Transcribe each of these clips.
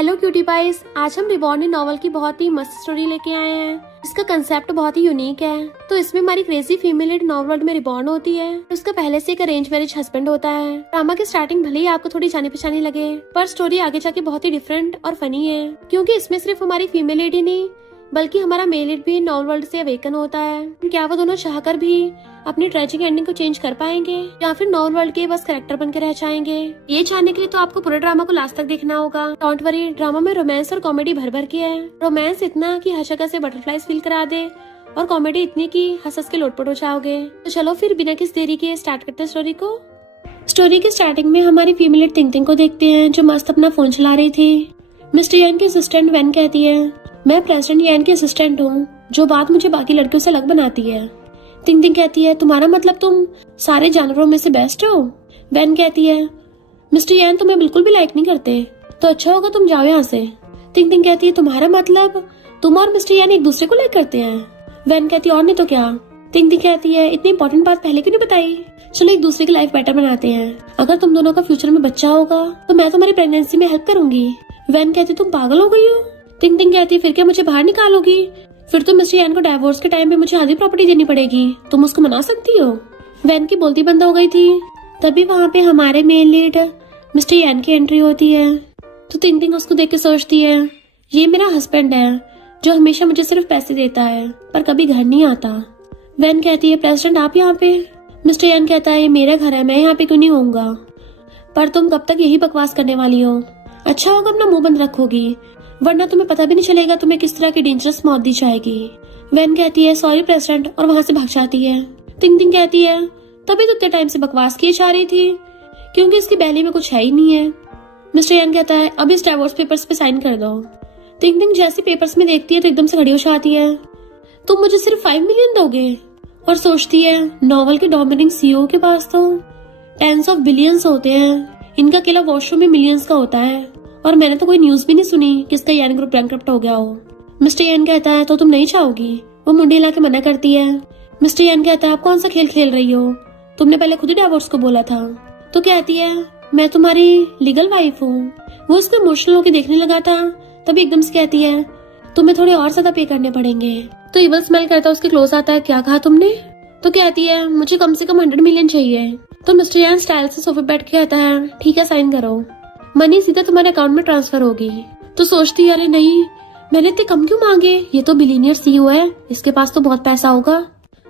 Hello cutie price, आज हम reborn novel की बहुत ही मस्त स्टोरी लेके आए हैं। इसका कंसेप्ट बहुत ही यूनिक है। तो इसमें हमारी crazy female lead novel world में रिबॉर्न होती है। उसका पहले से एक अरेंज मैरिज हस्बैंड होता है। ड्रामा की स्टार्टिंग भले ही आपको थोड़ी जानी पहचानी लगे, पर स्टोरी आगे जाके बहुत ही डिफरेंट और फनी है, क्योंकि इसमें सिर्फ हमारी फीमेल लीड ही नहीं बल्कि हमारा मेल लीड भी नॉवल वर्ल्ड से अवेकन होता है। क्या वो दोनों चाहकर भी अपनी ट्रेजिक एंडिंग को चेंज कर पाएंगे या फिर नॉवल वर्ल्ड के बस कैरेक्टर बन के रह जाएंगे? ये जानने के लिए तो आपको पूरे ड्रामा को लास्ट तक देखना होगा। डोंट वरी, ड्रामा में रोमांस और कॉमेडी भर भर के है। रोमांस इतना कि हंस हंस से बटरफ्लाईज फील करा दे, और कॉमेडी इतनी कि हंस हंस के लोटपोट हो जाओगे। तो चलो फिर बिना किसी देरी के स्टार्ट करते हैं स्टोरी को। स्टोरी की स्टार्टिंग में हमारी फीमेल लीड थिंग को देखते हैं, जो मस्त अपना फोन चला रही थी। मिस्टर यान की असिस्टेंट वैन कहती है, मैं प्रेसिडेंट यान की असिस्टेंट हूँ, जो बात मुझे बाकी लड़कियों से अलग बनाती है। तिंग तिंग कहती है, तुम्हारा मतलब तुम सारे जानवरों में से बेस्ट हो? वैन कहती है, मिस्टर यान तुम्हें बिल्कुल भी लाइक नहीं करते, तो अच्छा होगा तुम जाओ यहाँ से। तिंग तिंग कहती है, तुम्हारा मतलब तुम और मिस्टर यान एक दूसरे को लाइक करते हैं? वैन कहती है, और नहीं तो क्या। तिंग तिंग कहती है, इतनी इंपॉर्टेंट बात पहले क्यों नहीं बताई? चलो एक दूसरे की लाइफ बेटर बनाते हैं। अगर तुम दोनों का फ्यूचर में बच्चा होगा तो मैं तुम्हारी प्रेगनेंसी में हेल्प करूंगी। वैन कहती है, तुम पागल हो गई हो? तिंग तिंग कहती है, फिर क्या मुझे बाहर निकालोगी? फिर तो मिस्टर यान को डाइवोर्स के टाइम पे मुझे आधी प्रॉपर्टी देनी पड़ेगी, तुम उसको मना सकती हो? वैन की बोलती बंद हो गई थी। तभी वहाँ पे हमारे मेन लीड मिस्टर यान की एंट्री होती है। तो तिंग तिंग उसको देख के सोचती है, ये मेरा हस्बैंड है जो हमेशा मुझे सिर्फ पैसे देता है पर कभी घर नहीं आता। वैन कहती है, प्रेसिडेंट आप यहाँ पे? मिस्टर यान कहता है, ये मेरा घर है, मैं यहाँ पे क्यों नहीं होऊंगा? पर तुम कब तक यही बकवास करने वाली हो? अच्छा होगा अपना मुंह बंद रखोगी, वरना तुम्हें पता भी नहीं चलेगा तुम्हें किस तरह की डेंजरस मौत दी जाएगी। वैन कहती है, सॉरी प्रेसिडेंट, और वहाँ से भाग जाती है। तिंग तिंग कहती है, तभी तो इतने टाइम से बकवास किए जा रही थी, क्योंकि इसकी बैली में कुछ है ही नहीं है। मिस्टर यान कहता है, अब इस डाइवोर्स पेपर्स पे साइन कर दो। तिंग तिंग जैसे पेपर्स में देखती है तो एकदम से खड़ी हो जाती है। तुम मुझे सिर्फ 5 मिलियन दोगे? और सोचती है, नॉवल के डोमिनिक सीईओ के पास तो टेंस ऑफ बिलियंस होते हैं, इनका किला वॉशरूम में मिलियंस का होता है, और मैंने तो कोई न्यूज भी नहीं सुनी कि इसका यान ग्रुप बैंकरप्ट हो गया हो। मिस्टर यान कहता है, तो तुम नहीं चाहोगी? वो मुंडी हिला के मना करती है। मिस्टर यान कहता है, आप कौन सा खेल खेल रही हो? तुमने पहले खुद ही डाइवोर्स को बोला था। तो कहती है, मैं तुम्हारी लीगल वाइफ हूँ। वो इसको इमोशनल होकर देखने लगा था, तभी एकदम से कहती है, तुम्हें थोड़े और ज्यादा पे करने पड़ेंगे। तो इवल स्मेल करता है उसके क्लोज आता है, क्या कहा तुमने? तो कहती है, मुझे कम से कम 100 मिलियन चाहिए। तो मिस्टर यान स्टाइल से सोफे बैठ के कहता है, ठीक है साइन करो, मनी सीधा तुम्हारे अकाउंट में ट्रांसफर होगी। तो सोचती है, अरे नहीं, मैंने इतने कम क्यों मांगे? ये तो बिलियनियर सीईओ है, इसके पास तो बहुत पैसा होगा,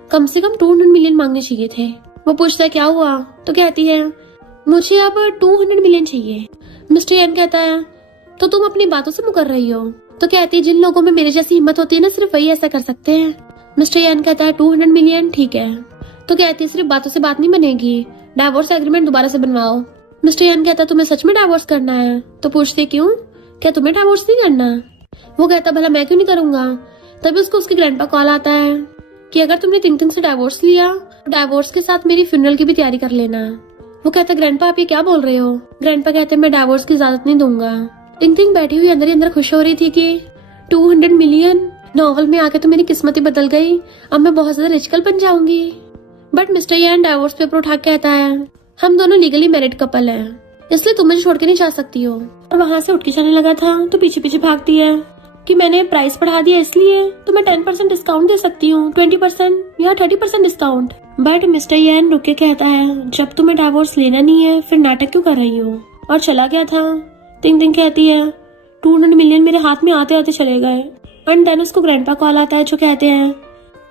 कम से कम 200 मिलियन मांगने चाहिए थे। वो पूछता है, क्या हुआ? तो कहती है, मुझे अब 200 मिलियन चाहिए। मिस्टर यान कहता है, तो तुम अपनी बातों से मुकर रही हो? तो कहती है, जिन लोगों में मेरे जैसी हिम्मत होती है ना, सिर्फ वही ऐसा कर सकते हैं। मिस्टर यान कहता है, 200 मिलियन ठीक है। तो कहती है, सिर्फ बातों से बात नहीं बनेगी, डाइवोर्स एग्रीमेंट दोबारा से बनवाओ। मिस्टर यान कहता है, तुम्हें सच में डाइवोर्स करना है? तो पूछते, क्यों, क्या तुम्हें डाइवोर्स नहीं करना? वो कहता, भला मैं क्यों नहीं करूंगा। तभी उसको उसके ग्रैंडपा कॉल आता है कि अगर तुमने तिंग तिंग से डाइवोर्स लिया तो डाइवोर्स के साथ मेरी फ्यूनरल की भी तैयारी कर लेना। वो कहता, ग्रैंडपा आप ये क्या बोल रहे हो? ग्रैंडपा कहते, मैं डाइवोर्स की इजाजत नहीं दूंगा। तिंग तिंग बैठी हुई अंदर ही अंदर खुश हो रही थी कि 200 मिलियन, नॉवल में आके तो मेरी किस्मत ही बदल गई, अब मैं बहुत ज्यादा रिचकल बन जाऊंगी। बट मिस्टर यान डाइवोर्स पेपर उठा के कहता है, हम दोनों लीगली मैरिड कपल हैं, इसलिए तुम मुझे छोड़ के नहीं जा सकती हो। और वहाँ से उठ के जाने लगा था तो पीछे पीछे भागती है कि मैंने प्राइस बढ़ा दिया इसलिए तो मैं 10% डिस्काउंट दे सकती हूँ, 20% या 30% डिस्काउंट। बट मिस्टर यान रुक के कहता है, जब तुम्हें डाइवोर्स लेना नहीं है फिर नाटक क्यों कर रही हो? और चला गया था। तिंग तिंग कहती है, 200 मिलियन मेरे हाथ में आते आते चले गए। एंड देन उसको ग्रैंडपा कॉल आता है, जो कहते हैं,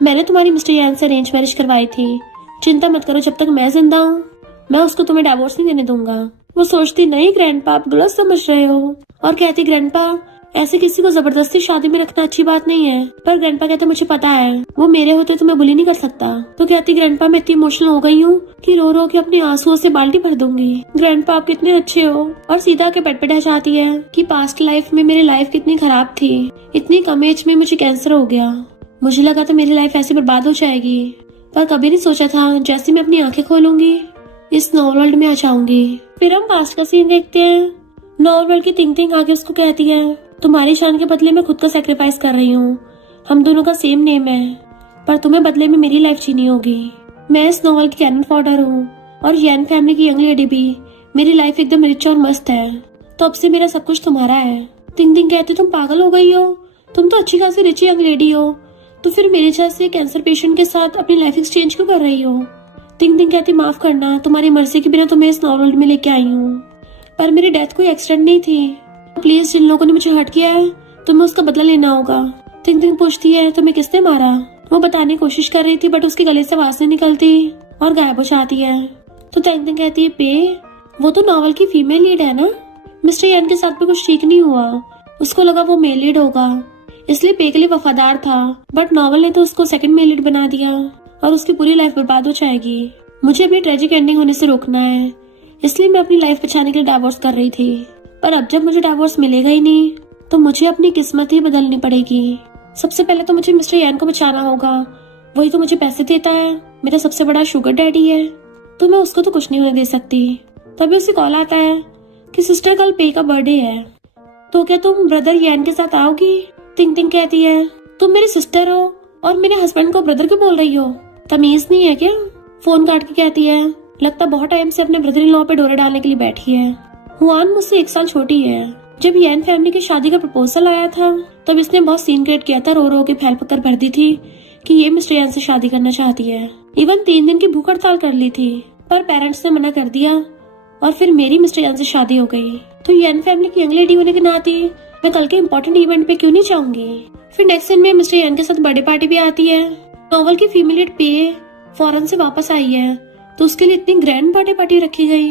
मैंने तुम्हारी मिस्टर यान से अरेंज मैरिज करवाई थी, चिंता मत करो, जब तक मैं जिंदा हूँ मैं उसको तुम्हें डाइवोर्स नहीं देने दूंगा। वो सोचती, नहीं ग्रैंडपा आप गलत समझ रहे हो, और कहती, ग्रैंडपा ऐसे किसी को जबरदस्ती शादी में रखना अच्छी बात नहीं है। पर ग्रैंडपा कहते, मुझे पता है, वो मेरे होते तो मैं बुली नहीं कर सकता। तो कहती, ग्रैंडपा मैं इतनी इमोशनल हो गई हूँ कि रो रो के अपने आंसुओं से बाल्टी भर दूंगी। ग्रैंडपा आप कितने अच्छे हो। और सीधा के बेड पे ढह जाती है कि पास्ट लाइफ में मेरी लाइफ कितनी खराब थी, इतनी कम एज में मुझे कैंसर हो गया, मुझे लगा था मेरी लाइफ ऐसे बर्बाद हो जाएगी, पर कभी नहीं सोचा था जैसे मैं अपनी आंखें खोलूंगी इस नॉवल वर्ल्ड में आ जाऊंगी। फिर हम पास्ट का सीन देखते हैं। नॉवल वर्ल्ड की तिंग तिंग आगे उसको कहती है, तुम्हारी शान के बदले में खुद का सेक्रीफाइस कर रही हूँ, हम दोनों का सेम नेम है, पर तुम्हें बदले में मेरी लाइफ जीनी होगी। मैं इस नॉवल की कैनन फॉडर हूँ और यान फैमिली की यंग लेडी भी। मेरी लाइफ एकदम रिच और मस्त है, तो अब से मेरा सब कुछ तुम्हारा है। तिंग तिंग कहती तुम पागल हो गई हो, तुम तो अच्छी खासी रिच यंग लेडी हो, तो फिर मेरे जैसे कैंसर पेशेंट के साथ अपनी लाइफ एक्सचेंज क्यों कर रही हो। तिंग तिंग कहती माफ करना, तुम्हारी मर्जी के बिना तुम्हें इस नॉर्मल में लेके आई हूँ, पर मेरी डेथ कोई एक्सीडेंट नहीं थी। प्लीज जिन लोगों ने मुझे हर्ट किया है तुम्हें उसका बदला लेना होगा। तिंग तिंग पूछती है तुम्हें किसने मारा। वो बताने की कोशिश कर रही थी बट उसके गले से आवाज नहीं निकलती और गायब हो जाती है। तो तिंग तिंग कहती है पे, वो तो नॉवल की फीमेल लीड है ना। मिस्टर यान के साथ भी कुछ ठीक नहीं हुआ, उसको लगा वो मेल लीड होगा इसलिए पे के लिए वफादार था, बट नॉवल ने तो उसको सेकंड मेल लीड बना दिया और उसकी पूरी लाइफ बर्बाद हो जाएगी। मुझे अपनी ट्रेजिक एंडिंग होने से रोकना है, इसलिए मैं अपनी लाइफ बचाने के लिए डाइवोर्स कर रही थी, पर अब जब मुझे डाइवोर्स मिलेगा ही नहीं तो मुझे अपनी किस्मत ही बदलनी पड़ेगी। सबसे पहले तो मुझे मिस्टर यान को बचाना होगा, वही तो मुझे पैसे देता है, मेरा सबसे बड़ा शुगर डैडी है, तो मैं उसको तो कुछ नहीं होने दे सकती। तभी उसे कॉल आता है कि सिस्टर कल पे का बर्थडे है, तो क्या तुम ब्रदर यान के साथ आओगी। तिंग तिंग कहती है तुम मेरी सिस्टर हो और मेरे हस्बैंड को ब्रदर क्यों बोल रही हो, तमीज नहीं है क्या। फोन काट के कहती है लगता बहुत टाइम से अपने ब्रदर इन लॉ पे डोरे डालने के लिए बैठी है। हुआन मुझसे 1 साल छोटी है। जब यान फैमिली की शादी का प्रपोजल आया था तब इसने बहुत सीन क्रिएट किया था, रो रो के फैल पकड़ भर दी थी कि ये मिस्टर यान से शादी करना चाहती है। इवन 3 दिन की भूख हड़ताल कर ली थी पर पेरेंट्स ने मना कर दिया और फिर मेरी मिस्टर यान से शादी हो गई। तो यान फैमिली की यंग लेडी होने के नाते मैं कल के इम्पोर्टेंट इवेंट पे क्यों नहीं जाऊंगी। फिर नेक्स्ट सीन में मिस्टर यान के साथ बर्थडे पार्टी भी आती है। नॉवल की फीमेल लीड पे फॉरेन से वापस आई है तो उसके लिए इतनी ग्रैंड बर्थडे पार्टी रखी गई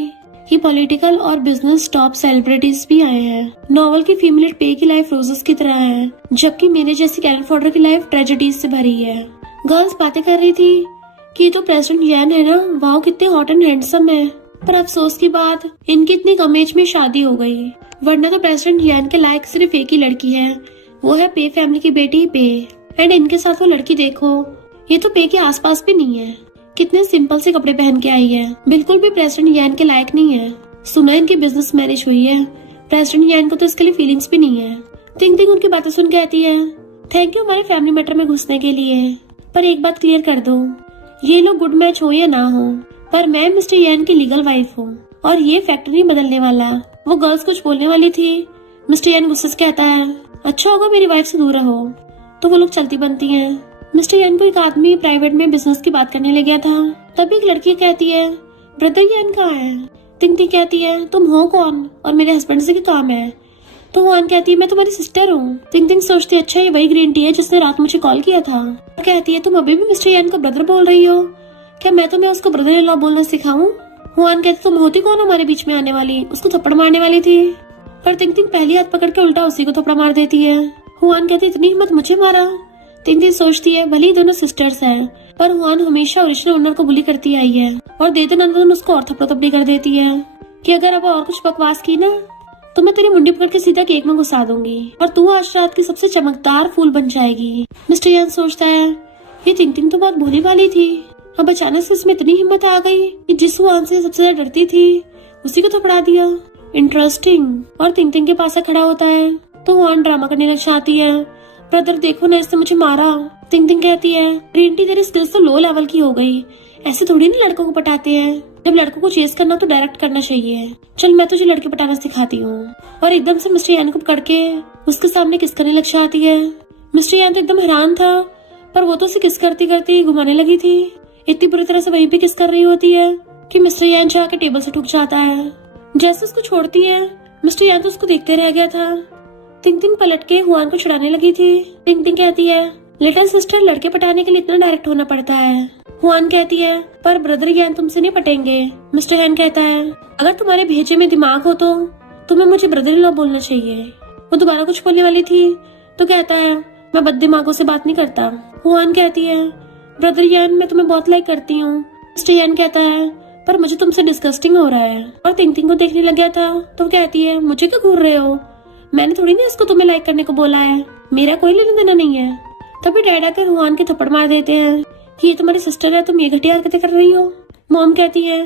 कि पॉलिटिकल और बिजनेस टॉप सेलिब्रिटीज भी आए हैं। नॉवल की फीमेल लीड पे की लाइफ रोजेस की तरह है, जबकि मेरे जैसी कैरल फॉर्डर की लाइफ ट्रेजेडीज से भरी है। गर्ल्स बातें कर रही थी कि ये तो प्रेसिडेंट यान है ना, वाह कितने हॉट एंड हैंडसम है, पर अफसोस की बात इनकी इतनी कम एज में शादी हो गई, वरना तो प्रेसिडेंट यान के लायक सिर्फ एक ही लड़की है, वो है पे फैमिली की बेटी पे। एंड इनके साथ वो लड़की देखो, ये तो पे के आसपास भी नहीं है, कितने सिंपल से कपड़े पहन के आई है, बिल्कुल भी प्रेसिडेंट यान के लायक नहीं है। सुना इनकी बिजनेस मैरिज हुई है, प्रेसिडेंट यान को तो इसके लिए फीलिंग्स भी नहीं है। तिंग तिंग उनकी बातें सुन कहती है थैंक यू हमारे फैमिली मैटर में घुसने के लिए, पर एक बात क्लियर कर दो, ये लोग गुड मैच हो या ना हो, पर मैं मिस्टर यान की लीगल वाइफ हूँ और ये फैक्ट नहीं बदलने वाला। वो गर्ल्स कुछ बोलने वाली थी, मिस्टर यान गुस्से से कहता है अच्छा होगा मेरी वाइफ से दूर रहो। तो वो लोग चलती बनती हैं। मिस्टर यान को एक आदमी प्राइवेट में बिजनेस की बात करने ले गया था, तभी एक लड़की कहती है ब्रदर यान कहाँ है। तिंग तिंग कहती है तुम हो कौन और मेरे हस्बैंड से क्या काम है। तो हुआन कहती है मैं तुम्हारी सिस्टर हूँ। तिंग तिंग सोचती है अच्छा ये वही ग्रीन टी है जिसने रात मुझे कॉल किया था। और कहती है तुम अभी भी मिस्टर यान का ब्रदर बोल रही हो, क्या मैं तुम्हें उसको ब्रदर इन लॉ बोलना सिखाऊं। हुआन कहती तुम होती कौन हमारे बीच में आने वाली, उसको थप्पड़ मारने वाली थी, पर तिंग तिंग पहली हाथ पकड़ के उल्टा उसी को थप्पड़ मार देती है। हुआन कहती इतनी हिम्मत मुझे मारा। तिंग तिंग सोचती है भले ही दोनों सिस्टर्स हैं, पर हुआन हमेशा ओरिजिनल ओनर को बुली करती आई है और दे दो उसको और थप्पड़ थप्पड़ी कर देती है कि अगर अब और कुछ बकवास की ना तो मैं तेरी मुंडी पकड़ के सीधा केक में घुसा दूंगी और तू आज रात की सबसे चमकदार फूल बन जाएगी। मिस्टर यान सोचता है ये तिंग तिंग तो बहुत भोली वाली थी, अब अचानक से इसमें इतनी हिम्मत आ गई कि जिस हुआन से सबसे ज्यादा डरती थी उसी को थपड़ा दिया, इंटरेस्टिंग। और तिंग तिंग के पास खड़ा होता है तो हुआन ड्रामा करने लग जाती है, ब्रदर देखो ना इसने मुझे मारा। तिंग तिंग कहती है ग्रीन टी तेरी स्किल्स तो लो लेवल की हो गई, ऐसे थोड़ी ना लड़कों को पटाते हैं, जब लड़कों को चेस करना तो डायरेक्ट करना चाहिए, चल मैं तुझे लड़के पटाना सिखाती हूँ। और एकदम से मिस्टर यान को पकड़ के उसके सामने किस करने लग जाती है। मिस्टर यान तो एकदम हैरान था, पर वो तो उसे किस करती करती घुमाने लगी थी, इतनी बुरी तरह से वहीं पे किस कर रही होती है कि मिस्टर यान जाके टेबल से ठुक जाता है। जैसे उसको छोड़ती है मिस्टर यान तो उसको देखते रह गया था। तिंग तिंग पलट के हुआन को छुड़ाने लगी थी। तिंग तिंग कहती है लिटिल सिस्टर लड़के पटाने के लिए इतना डायरेक्ट होना पड़ता है। हुआन कहती है पर ब्रदर यान तुमसे नहीं पटेंगे। मिस्टर यान कहता है अगर तुम्हारे भेजे में दिमाग हो तो तुम्हें मुझे ब्रदर इन लॉ बोलना चाहिए। वो दोबारा कुछ बोलने वाली थी तो कहता है मैं बद दिमागों से बात नहीं करता। हुआन कहती है ब्रदर यान मैं तुम्हें बहुत लाइक करती हूँ। मिस्टर यान कहता है पर मुझे तुमसे डिस्गस्टिंग हो रहा है। और तिंग तिंग को देखने लग गया था तो कहती है मुझे क्यों घूर रहे हो, मैंने थोड़ी ना इसको तुम्हें लाइक करने को बोला है, मेरा कोई लेना देना नहीं है। तभी डैड आकर हुआन के थप्पड़ मार देते हैं कि ये तुम्हारी सिस्टर है, तुम ये घटिया हरकतें कर रही हो। मॉम कहती है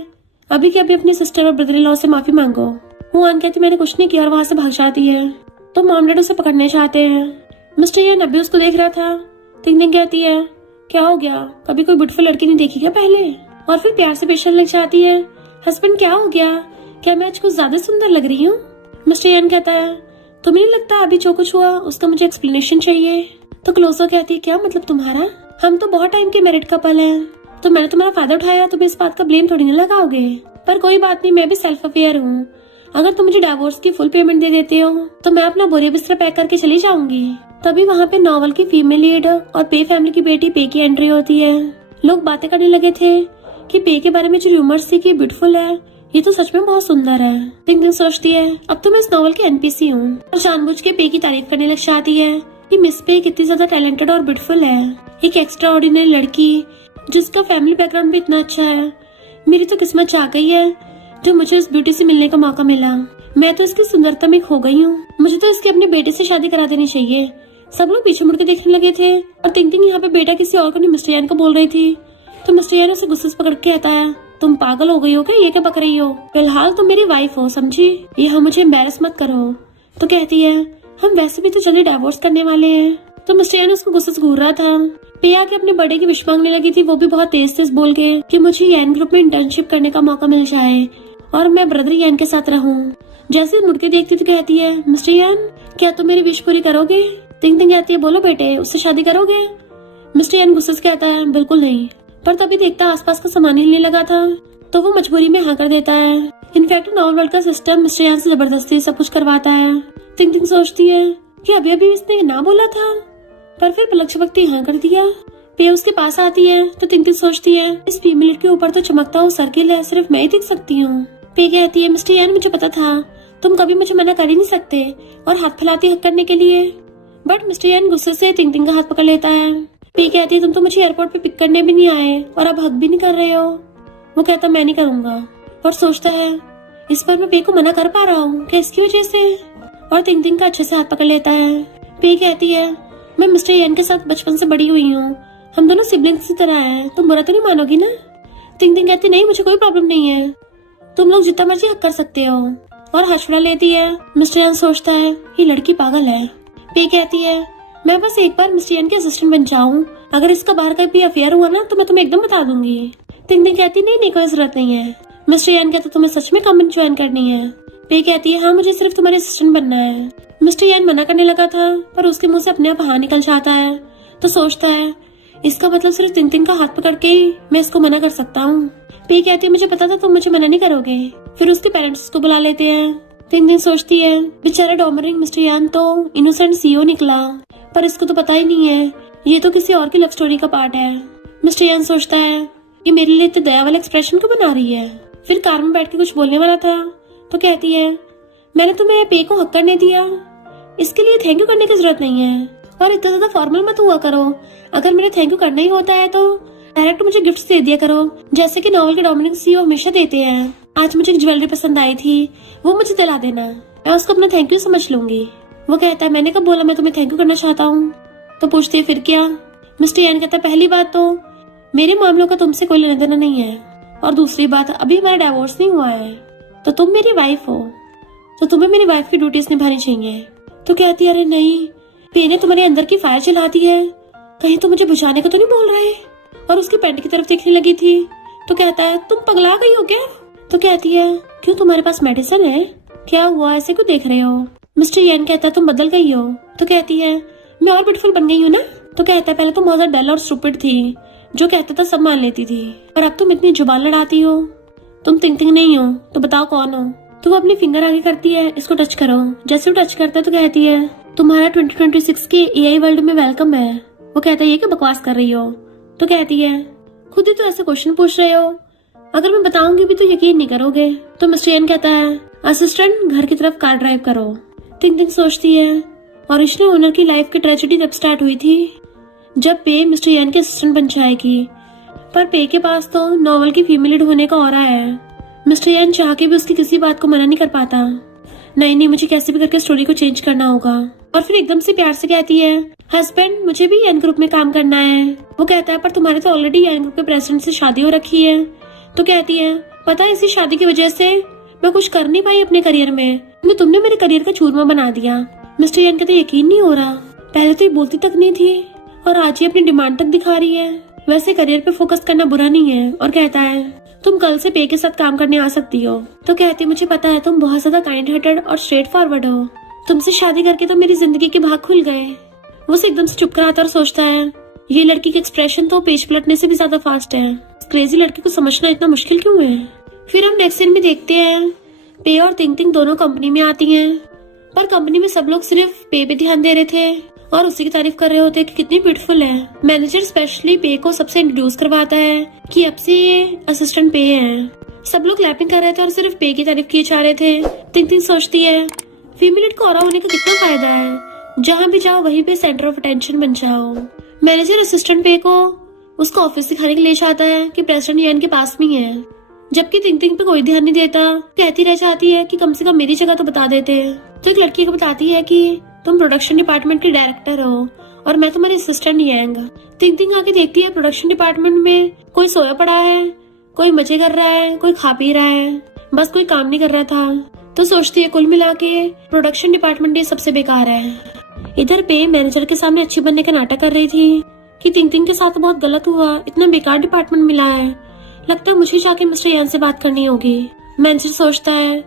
अभी के अभी अपने सिस्टर और ब्रदर इन लॉ से माफी मांगो। हुआन कहती मैंने कुछ नहीं किया और वहाँ से भाग जाती है। तो मॉम डैड उसे पकड़ने चाहते हैं। मिस्टर यान अभी उसको देख रहा था। तिंग तिंग कहती है क्या हो गया, कभी कोई ब्यूटीफुल लड़की नहीं देखी क्या पहले। और फिर प्यार से पेशेंट लग जाती है हस्बैंड क्या हो गया, क्या मैं आज कुछ ज्यादा सुंदर लग रही हूँ। मिस्टर यान कहता है तुम्हें नहीं लगता अभी जो कुछ हुआ उसका मुझे एक्सप्लेनेशन चाहिए? तो क्लोजो कहती है क्या मतलब तुम्हारा? हम तो बहुत टाइम के मैरिड कपल हैं, तो मैंने तुम्हारा फायदा उठाया, तुम्हें इस बात का ब्लेम थोड़ी ना लगाओगे। पर कोई बात नहीं, मैं भी सेल्फ अवेयर हूँ। अगर तुम मुझे डिवोर्स की फुल पेमेंट दे देते हो तो मैं अपना बोरिया बिस्तर पैक करके चली जाऊंगी। तभी वहाँ पे नॉवल की फीमेल लीड और पे फैमिली की बेटी पे की एंट्री होती है। लोग बातें करने लगे थे कि पे के बारे में जो रूमर्स थी कि ब्यूटीफुल है, ये तो सच में बहुत सुंदर है। दिन सोचती है अब तो मैं इस नॉवल की एनपीसी हूँ, और जानबूझ के पे की तारीफ करने लग जाती है कि मिस पे कितनी ज्यादा टैलेंटेड और ब्यूटीफुल है, एक एक्स्ट्रा ऑर्डिनरी लड़की जिसका फैमिली बैकग्राउंड भी इतना अच्छा है। मेरी तो किस्मत चाह गई है जो मुझे उस ब्यूटी से मिलने का मौका मिला। मैं तो इसकी सुंदरता में खो गई हूँ, मुझे तो इसके अपने बेटे से शादी करा देनी चाहिए। सब लोग पीछे मुड़ के देखने लगे थे और थिंकिंग यहाँ पे बेटा किसी और को नहीं मिस्टर यान को बोल रही थी। तो मिस्टर यान उसे गुस्से से पकड़ के कहता है तुम पागल हो गई हो क्या, ये क्या बक रही हो? फिलहाल तुम मेरी वाइफ हो, समझी? यहाँ मुझे एम्बैरस मत करो। तो कहती है हम वैसे भी तो जल्दी डिवोर्स करने वाले हैं। तो मिस्टर यान उसको गुस्से से घूर रहा था। पे आके अपने बर्थडे की विश मांगने लगी थी, वो भी बहुत तेज तेज बोल के कि मुझे यान ग्रुप में इंटर्नशिप करने का मौका मिल जाए और मैं ब्रदर यान के साथ रहूं। जैसे मुड़ के देखती तो कहती है मिस्टर यान क्या तुम मेरी विश पूरी करोगे? तिंग तिंग कहती है बोलो बेटे, उससे शादी करोगे? मिस्टर यान गुस्से से कहता है बिल्कुल नहीं। पर तभी देखता आसपास का सामान हिलने लगा था तो वो मजबूरी में हाँ कर देता है। इनफैक्ट नॉवल वर्ल्ड का सिस्टम मिस्टर यान से जबरदस्ती सब कुछ करवाता है। तिंग तिंग सोचती है कि अभी अभी इसने ना बोला था पर फिर पलक झपकती हाँ कर दिया। पे उसके पास आती है तो तिंग तिंग सोचती है इस फीमेल के ऊपर तो चमकता हुआ सर्किल है, सिर्फ मैं ही दिख सकती हूँ। पे कहती है मिस्टर यान मुझे पता था, तुम कभी मुझे मना कर ही नहीं सकते और हाथ फैलाती हक करने के लिए। बट मिस्टर यान गुस्से से तिंग तिंग का हाथ पकड़ लेता है। पे कहती है तुम तो मुझे एयरपोर्ट पे पिक करने भी नहीं आए और अब हक भी नहीं कर रहे हो। वो कहता मैं नहीं करूंगा, और सोचता है इस बार मैं पे को मना कर पा रहा हूँ क्या इसकी वजह से, और तिंग तिंग का अच्छे से हाथ पकड़ लेता है। पे कहती है मैं मिस्टर यान के साथ बचपन से बड़ी हुई हूँ, हम दोनों सिबलिंग्स की तरह हैं, तुम बुरा तो नहीं मानोगी ना? तिंग तिंग कहती नहीं मुझे कोई प्रॉब्लम नहीं है, तुम लोग जितना मर्जी हक कर सकते हो, और हौसला लेती है। मिस्टर यान सोचता है ये लड़की पागल है। पे कहती है मैं बस एक बार मिस्टर यान के असिस्टेंट बन जाऊं, अगर इसका बाहर का भी अफेयर हुआ ना तो मैं तुम्हें एकदम बता दूंगी। तिंग तिंग कहती नहीं कोई जरूरत नहीं है। मिस्टर यान कहता तुम्हें सच में कंपनी ज्वाइन करनी है? पे कहती है हाँ मुझे सिर्फ तुम्हारे असिस्टेंट बनना है। मिस्टर यान मना करने लगा था पर उसके मुंह से अपने आप हाँ निकल जाता है। तो सोचता है इसका मतलब सिर्फ तिंग तिंग का हाथ पकड़ के ही मैं इसको मना कर सकता हूँ। पे कहती है मुझे पता था तुम मुझे मना नहीं करोगे। फिर उसके पेरेंट्स को बुला लेते हैं। तिंग तिंग सोचती है बेचारा डोमरिंग मिस्टर यान तो इनोसेंट सीओ निकला, पर इसको तो पता ही नहीं है ये तो किसी और की लव स्टोरी का पार्ट है। मिस्टर यान सोचता है ये मेरे लिए इतने दया वाला एक्सप्रेशन क्यों बना रही है। फिर कार में बैठ के कुछ बोलने वाला था तो कहती है मैंने तुम्हें पे को हक करने दिया, इसके लिए थैंक यू करने की जरूरत नहीं है, और इतना ज्यादा फॉर्मल मत हुआ करो। अगर मेरे थैंक यू करना ही होता है तो डायरेक्ट मुझे गिफ्ट दे दिया करो, जैसे कि नॉवल के डोमिनिक सीईओ हमेशा देते हैं। आज मुझे एक ज्वेलरी पसंद आई थी, वो मुझे दिला देना, मैं उसको अपना थैंक यू समझ लूंगी। वो कहता है मैंने कब बोला मैं तुम्हें थैंक यू करना चाहता हूँ? तो पूछती है फिर क्या? मिस्टर यान कहता पहली बात तो मेरे मामलों का तुमसे कोई लेना देना नहीं है, और दूसरी बात अभी हमारा डिवोर्स नहीं हुआ है, तो तुम मेरी वाइफ हो तो तुम्हें मेरी वाइफ की ड्यूटीज निभानी चाहिए। तो कहती है अरे नहीं, पे ने तुम्हारे अंदर की फायर जला दी है, कहीं तो मुझे बुझाने को तो नहीं बोल रहे। और उसकी पैंट की तरफ देखने लगी थी तो कहता है तुम पगला गई हो क्या? तो कहती है क्यों तुम्हारे पास मेडिसिन है? क्या हुआ ऐसे क्यों देख रहे हो? मिस्टर यान कहता है तुम बदल गई हो। तो कहती है मैं और ब्यूटीफुल बन गई हूँ ना। तो कहता है पहले तुम बहुत ज्यादा डल और स्टूपिड थी, जो कहता था सब मान लेती थी, और अब तुम इतनी जुबान लड़ाती हो। तुम तिंग तिंग नहीं हो तो बताओ कौन हो? तो वो अपनी फिंगर आगे करती है इसको टच करो। जैसे वो टच करता है तो कहती है तुम्हारा 2026 के एआई वर्ल्ड में वेलकम है। वो कहता है ये क्या बकवास कर रही हो? तो कहती है खुद ही तो ऐसे क्वेश्चन पूछ रहे हो, अगर मैं बताऊंगी भी तो यकीन नहीं करोगे। तो मिस्टर यान कहता है असिस्टेंट घर की तरफ कार ड्राइव करो। तिंग तिंग सोचती है ओरिजिनल ओनर की लाइफ की ट्रेजेडी तब स्टार्ट हुई थी जब पे मिस्टर यान के असिस्टेंट बन जाएगी, पर पे के पास तो नॉवल की फीमेल लीड होने का ऑरा है। मिस्टर यान चाह के भी उसकी किसी बात को मना नहीं कर पाता। नहीं मुझे कैसे भी करके स्टोरी को चेंज करना होगा। और फिर एकदम से प्यार से कहती है हस्बैंड मुझे भी यान ग्रुप में काम करना है। वो कहता है पर तुम्हारे तो ऑलरेडी यान ग्रुप के प्रेसिडेंट से शादी हो रखी है। तो कहती है पता है इसी शादी की वजह से मैं कुछ कर नहीं पाई अपने करियर में, तुमने मेरे करियर का चूरमा बना दिया। मिस्टर यान कहते यकीन नहीं हो रहा, पहले तो ये बोलती तक नहीं थी और आज ही अपनी डिमांड तक दिखा रही है। वैसे करियर पे फोकस करना बुरा नहीं है। और कहता है तुम कल से पे के साथ काम करने आ सकती हो। तो कहती मुझे पता है तुम बहुत ज्यादा काइंड हार्टेड और स्ट्रेट फॉरवर्ड हो, तुमसे शादी करके तो मेरी जिंदगी के भाग खुल गए। वो से एकदम से चुप कराता और सोचता है ये लड़की का एक्सप्रेशन तो पेज पलटने से भी ज्यादा फास्ट है। क्रेजी लड़की को समझना इतना मुश्किल क्यों है। फिर हम नेक्स्ट सीन में देखते हैं पे और तिंग तिंग दोनों कंपनी में आती हैं, पर कंपनी में सब लोग सिर्फ पे पे ध्यान दे रहे थे और उसी की तारीफ कर रहे होते कि कितनी ब्यूटीफुल है। मैनेजर स्पेशली पे को सबसे इंट्रोड्यूस करवाता है कि अब से ये असिस्टेंट पे है। सब लोग क्लैपिंग कर रहे थे और सिर्फ पे की तारीफ किए जा रहे थे। तिंग तिंग सोचती है फीमेल लीड को ऑरा होने का कितना फायदा है, जहाँ भी जाओ वहीं पे सेंटर ऑफ अटेंशन बन जाओ। मैनेजर असिस्टेंट पे को उसका ऑफिस दिखाने के लिए चाहता है कि प्रेसिडेंट यान के पास में है, जबकि तिंग तिंग पे कोई ध्यान नहीं देता। कहती रह जाती है कि कम से कम मेरी जगह तो बता देते। तो एक लड़की को बताती है कि तुम प्रोडक्शन डिपार्टमेंट की डायरेक्टर हो और मैं तुम्हारी असिस्टेंट यांग। तिंग तिंग आके देखती है प्रोडक्शन डिपार्टमेंट में कोई सोया पड़ा है, कोई मजे कर रहा है, कोई खा पी रहा है, बस कोई काम नहीं कर रहा था। तो सोचती है कुल मिला के प्रोडक्शन डिपार्टमेंट ये सबसे बेकार है। इधर पे मैनेजर के सामने अच्छी बनने का नाटक कर रही थी कि तिंग तिंग के साथ तो बहुत गलत हुआ, इतना बेकार डिपार्टमेंट मिला है, लगता है मुझे जाके मिस्टर यान से बात करनी होगी। मैनेजर सोचता है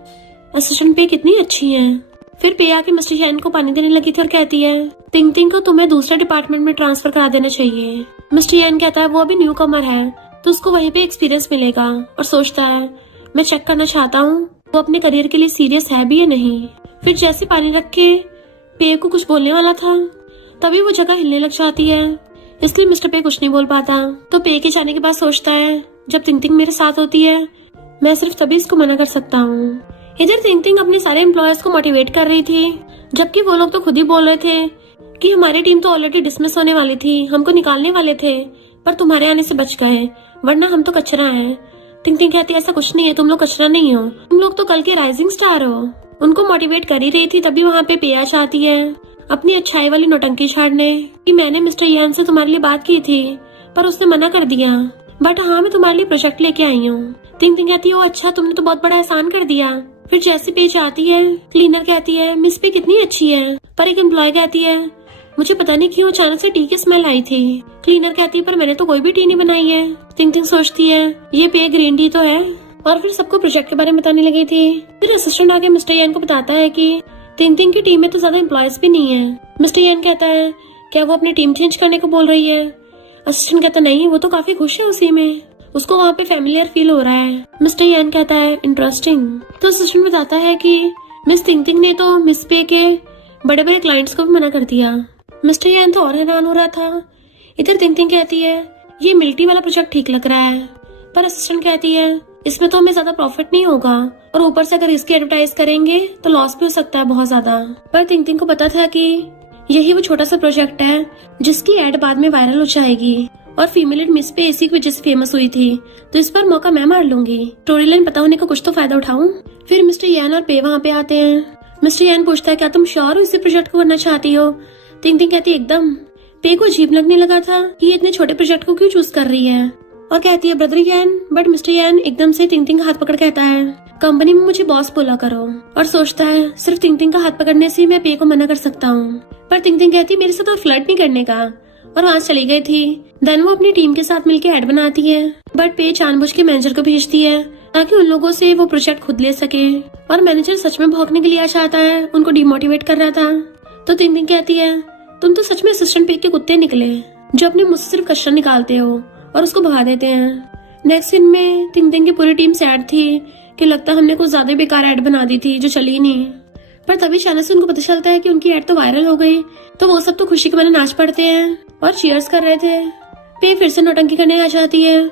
असिस्टेंट पे कितनी अच्छी है। फिर पे आके मिस्टर यान को पानी देने लगी थी और कहती है तिंग तिंग को तुम्हें दूसरे डिपार्टमेंट में ट्रांसफर करा देना चाहिए। मिस्टर यान कहता है वो अभी न्यू कमर है तो उसको वहीं पे एक्सपीरियंस मिलेगा, और सोचता है मैं चेक करना चाहता हूँ वो अपने करियर के लिए सीरियस है भी या नहीं। फिर जैसे पानी रख के पे को कुछ बोलने वाला था तभी वो जगह हिलने लग जाती है, इसलिए मिस्टर पे कुछ नहीं बोल पाता। तो पे के जाने के बाद सोचता है जब तिंग तिंग मेरे साथ होती है मैं सिर्फ तभी इसको मना कर सकता हूँ। इधर तिंग तिंग अपने सारे एम्प्लॉयज को मोटिवेट कर रही थी, जबकि वो लोग तो खुद ही बोल रहे थे कि हमारी टीम तो ऑलरेडी डिसमिस होने वाली थी, हमको निकालने वाले थे, पर तुम्हारे आने से बच गए, वरना हम तो कचरा है। तिंग तिंग कहती है ऐसा कुछ नहीं है, तुम लोग कचरा नहीं हो, तुम लोग तो कल के राइजिंग स्टार हो। उनको मोटिवेट कर ही रही थी तभी वहाँ पे पेया चाहती है अपनी अच्छाई वाली नौटंकी छाड़ने कि मैंने मिस्टर यान से तुम्हारे लिए बात की थी पर उसने मना कर दिया, बट हाँ मैं तुम्हारे लिए प्रोजेक्ट लेके आई हूँ। तिंग तिंग कहती है अच्छा तुमने तो बहुत बड़ा एहसान कर दिया। फिर जैसी पेज आती है क्लीनर कहती है मिस पे कितनी अच्छी है, पर एक एम्प्लॉय कहती है मुझे पता नहीं क्यों अचानक से टी की स्मेल आई थी। क्लीनर कहती है पर मैंने तो कोई भी टी नहीं बनाई है। तिंग तिंग सोचती है ये पे ग्रीन टी तो है, और फिर सबको प्रोजेक्ट के बारे में बताने लगी थी। फिर असिस्टेंट आके मिस्टर यान को बताता है कि तिंग तिंग की टीम में तो ज्यादा एम्प्लॉयज भी नहीं है। मिस्टर यान कहता है क्या वो अपनी टीम चेंज करने को बोल रही है। असिस्टेंट कहता नहीं वो तो काफी खुश है उसी में, उसको वहाँ पे फैमिलियर फील हो रहा है। मिस्टर यान कहता है इंटरेस्टिंग। तो असिस्टेंट बताता है कि मिस तिंग तिंग ने तो मिस पे के बड़े बड़े क्लाइंट्स को भी मना कर दिया। मिस्टर यान तो और हैरान हो रहा था। इधर तिंग तिंग कहती है ये मिलिट्री वाला प्रोजेक्ट ठीक लग रहा है, पर असिस्टेंट कहती है इसमें तो हमें ज्यादा प्रॉफिट नहीं होगा, और ऊपर से अगर इसकी एडवर्टाइज करेंगे तो लॉस भी हो सकता है बहुत ज्यादा। पर तिंग तिंग को पता था कि यही वो छोटा सा प्रोजेक्ट है जिसकी एड बाद में वायरल हो जाएगी, और फीमेल लीड मिस पे इसी की वजह से फेमस हुई थी, तो इस पर मौका मैं मार लूंगी। स्टोरी लाइन पता होने का कुछ तो फायदा उठाऊं। फिर मिस्टर यान और पे वहाँ पे आते हैं। मिस्टर यान पूछता है क्या तुम श्योर हो इसी प्रोजेक्ट को करना चाहती हो। तिंग तिंग कहती है एकदम। पे को अजीब लगने लगा था कि ये इतने छोटे प्रोजेक्ट को क्यों चूज कर रही है, और कहती है ब्रदर यान, बट मिस्टर यान एकदम से तिंग तिंग का हाथ पकड़ कहता है कंपनी में मुझे बॉस बोला करो, और सोचता है सिर्फ तिंग तिंग का हाथ पकड़ने से मैं पे को मना कर सकता हूँ। पर तिंग तिंग कहती मेरे से तो फ्लर्ट नहीं करने का, और वहाँ चली गई थी। देन वो अपनी टीम के साथ मिलकर एड बनाती है, बट पे जानबूझ के मैनेजर को भेजती है ताकि उन लोगों से वो प्रोजेक्ट खुद ले सके, और मैनेजर सच में भौंकने के लिए आ चाहता है, उनको डिमोटिवेट कर रहा था। तो तिंग तिंग कहती है तुम तो सच में असिस्टेंट पे के कुत्ते निकले जो अपने मुझसे सिर्फ कचरा निकालते हो और उसको भगा देते हैं। नेक्स्ट सीन में तिंग तिंग की पूरी टीम सैड थी कि लगता हमने कुछ ज्यादा बेकार एड बना दी थी जो चली नहीं। पर तभी अचानक से उनको पता चलता है कि उनकी एड तो वायरल हो गई, तो वो सब तो खुशी के मारे नाच पड़ते हैं और चीयर्स कर रहे थे। पे फिर से नौटंकी करने आ जाती है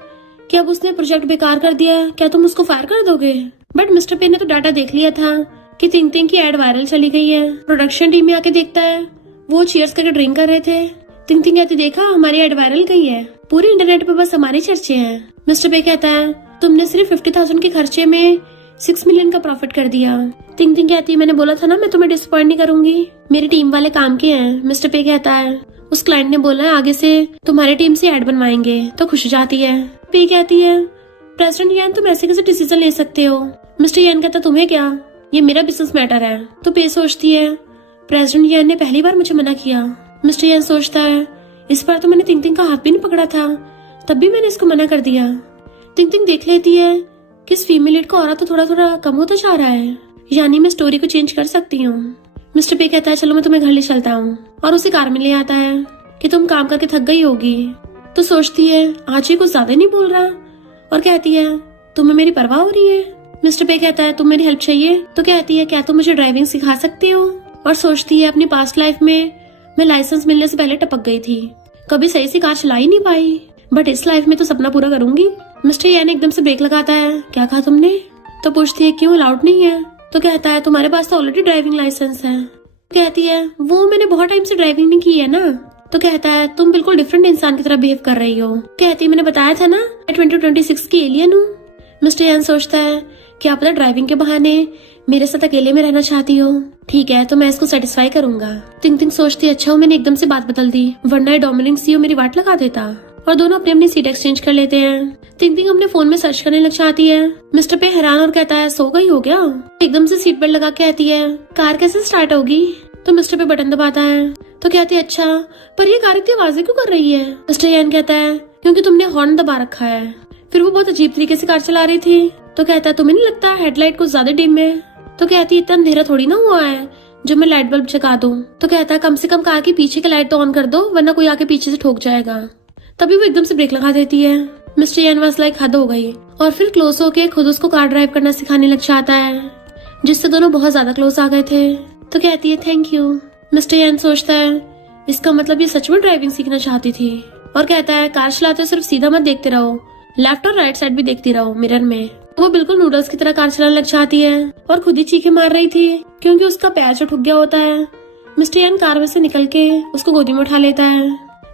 कि अब उसने प्रोजेक्ट बेकार कर दिया, क्या तुम उसको फायर कर दोगे। बट मिस्टर पे ने तो डाटा देख लिया था कि तिंग तिंग की एड वायरल चली गई है। प्रोडक्शन टीम में आके देखता है वो चीयर्स करके ड्रिंक कर रहे थे। तिंग तिंग कहती देखा हमारी एड वायरल गई है, पूरे इंटरनेट पे बस हमारे चर्चे हैं। मिस्टर पे कहता है तुमने सिर्फ 50,000 के खर्चे में 6 मिलियन का प्रॉफिट कर दिया। तिंग तिंग कहती है मैंने बोला था ना मैं तुम्हें डिसअपॉइंट नहीं करूंगी, मेरी टीम वाले काम के हैं। मिस्टर पे कहता है उस क्लाइंट ने बोला आगे से तुम्हारी टीम से एड बनवाएंगे, तो खुश हो जाती है। पे कहती है प्रेसिडेंट यान तुम ऐसे कैसे डिसीजन ले सकते हो। मिस्टर यान कहता तुम्हें क्या, ये मेरा बिजनेस मैटर है। तो पे सोचती है प्रेसिडेंट यान ने पहली बार मुझे मना किया। मिस्टर यान सोचता है इस बार तो मैंने तिंग तिंग का हाथ भी नहीं पकड़ा था, तब भी मैंने इसको मना कर दिया। तिंग तिंग देख लेती है कि इस फीमेल लीड का ऑरा तो थोड़ा थोड़ा कम होता जा रहा है, यानी मैं स्टोरी को चेंज कर सकती हूँ। मिस्टर पे कहता है चलो मैं तुम्हें घर ले चलता हूँ, और उसे कार में ले आता है कि तुम काम करके थक गई होगी। तो सोचती है आज ये कुछ ज्यादा नहीं बोल रहा, और कहती है तुम्हें मेरी परवाह हो रही है। मिस्टर पे कहता है तुम मेरी हेल्प चाहिए, तो कहती है क्या तुम मुझे ड्राइविंग सिखा सकती हो। और सोचती है अपनी पास्ट लाइफ में मैं लाइसेंस मिलने से पहले टपक गई थी, कभी सही से कार चला ही नहीं पाई, बट इस लाइफ में तो सपना पूरा करूंगी। मिस्टर यान एकदम से ब्रेक लगाता है, क्या कहा तुमने। तो पूछती है क्यों अलाउड नहीं है। तो कहता है तुम्हारे पास तो ऑलरेडी ड्राइविंग लाइसेंस है। कहती है वो मैंने बहुत टाइम से ड्राइविंग नहीं की है ना। तो कहता है तुम बिल्कुल डिफरेंट इंसान की तरह बिहेव कर रही हो। कहती है मैंने बताया था ना मैं 2026 की एलियन हूँ। मिस्टर यान सोचता है क्या पता ड्राइविंग के बहाने मेरे साथ अकेले में रहना चाहती हो। ठीक है तो मैं इसको सेटिस्फाई करूंगा। तिंग तिंग सोचती है अच्छा हो मैंने एकदम से बात बदल दी, वरना डोमिनिक सीओ मेरी वाट लगा देता। और दोनों अपनी अपनी सीट एक्सचेंज कर लेते हैं। तिंग तिंग अपने फोन में सर्च करने लग जाती है। मिस्टर पे हैरान और कहता है सो गई हो क्या। एकदम से सीट बेल्ट लगा के कहती है कार कैसे स्टार्ट होगी। तो मिस्टर पे बटन दबाता है। तो कहती है अच्छा पर ये कार इतनी आवाजें क्यों कर रही है। मिस्टर यान कहता है क्योंकि तुमने हॉर्न दबा रखा है। फिर वो बहुत अजीब तरीके से कार चला रही थी। तो कहता है तुम्हें नहीं लगता हेडलाइट कुछ ज्यादा डिम है। तो कहती है इतना अंधेरा थोड़ी ना हुआ है जो मैं लाइट बल्ब जगा दूं। तो कहता है कम से कम कार की पीछे की लाइट तो ऑन कर दो, वरना कोई आके पीछे से ठोक जाएगा। तभी वो एकदम से ब्रेक लगा देती है। मिस्टर यान वाज लाइक हद हो गई, और फिर क्लोज होके खुद उसको कार ड्राइव करना सिखाने लग जाता है, जिससे दोनों बहुत ज्यादा क्लोज आ गए थे। तो कहती है थैंक यू। मिस्टर यान सोचता है इसका मतलब ये सच में ड्राइविंग सीखना चाहती थी, और कहता है कार चलाते हो सिर्फ सीधा मत देखते रहो, लेफ्ट और राइट साइड भी देखती रहो मिरर में। वो बिल्कुल नूडल्स की तरह कार चलाने लग जाती है और खुद ही चीखें मार रही थी क्योंकि उसका पैर जो ठुक गया होता है। मिस्टर यान कार में से निकल के उसको गोदी में उठा लेता है।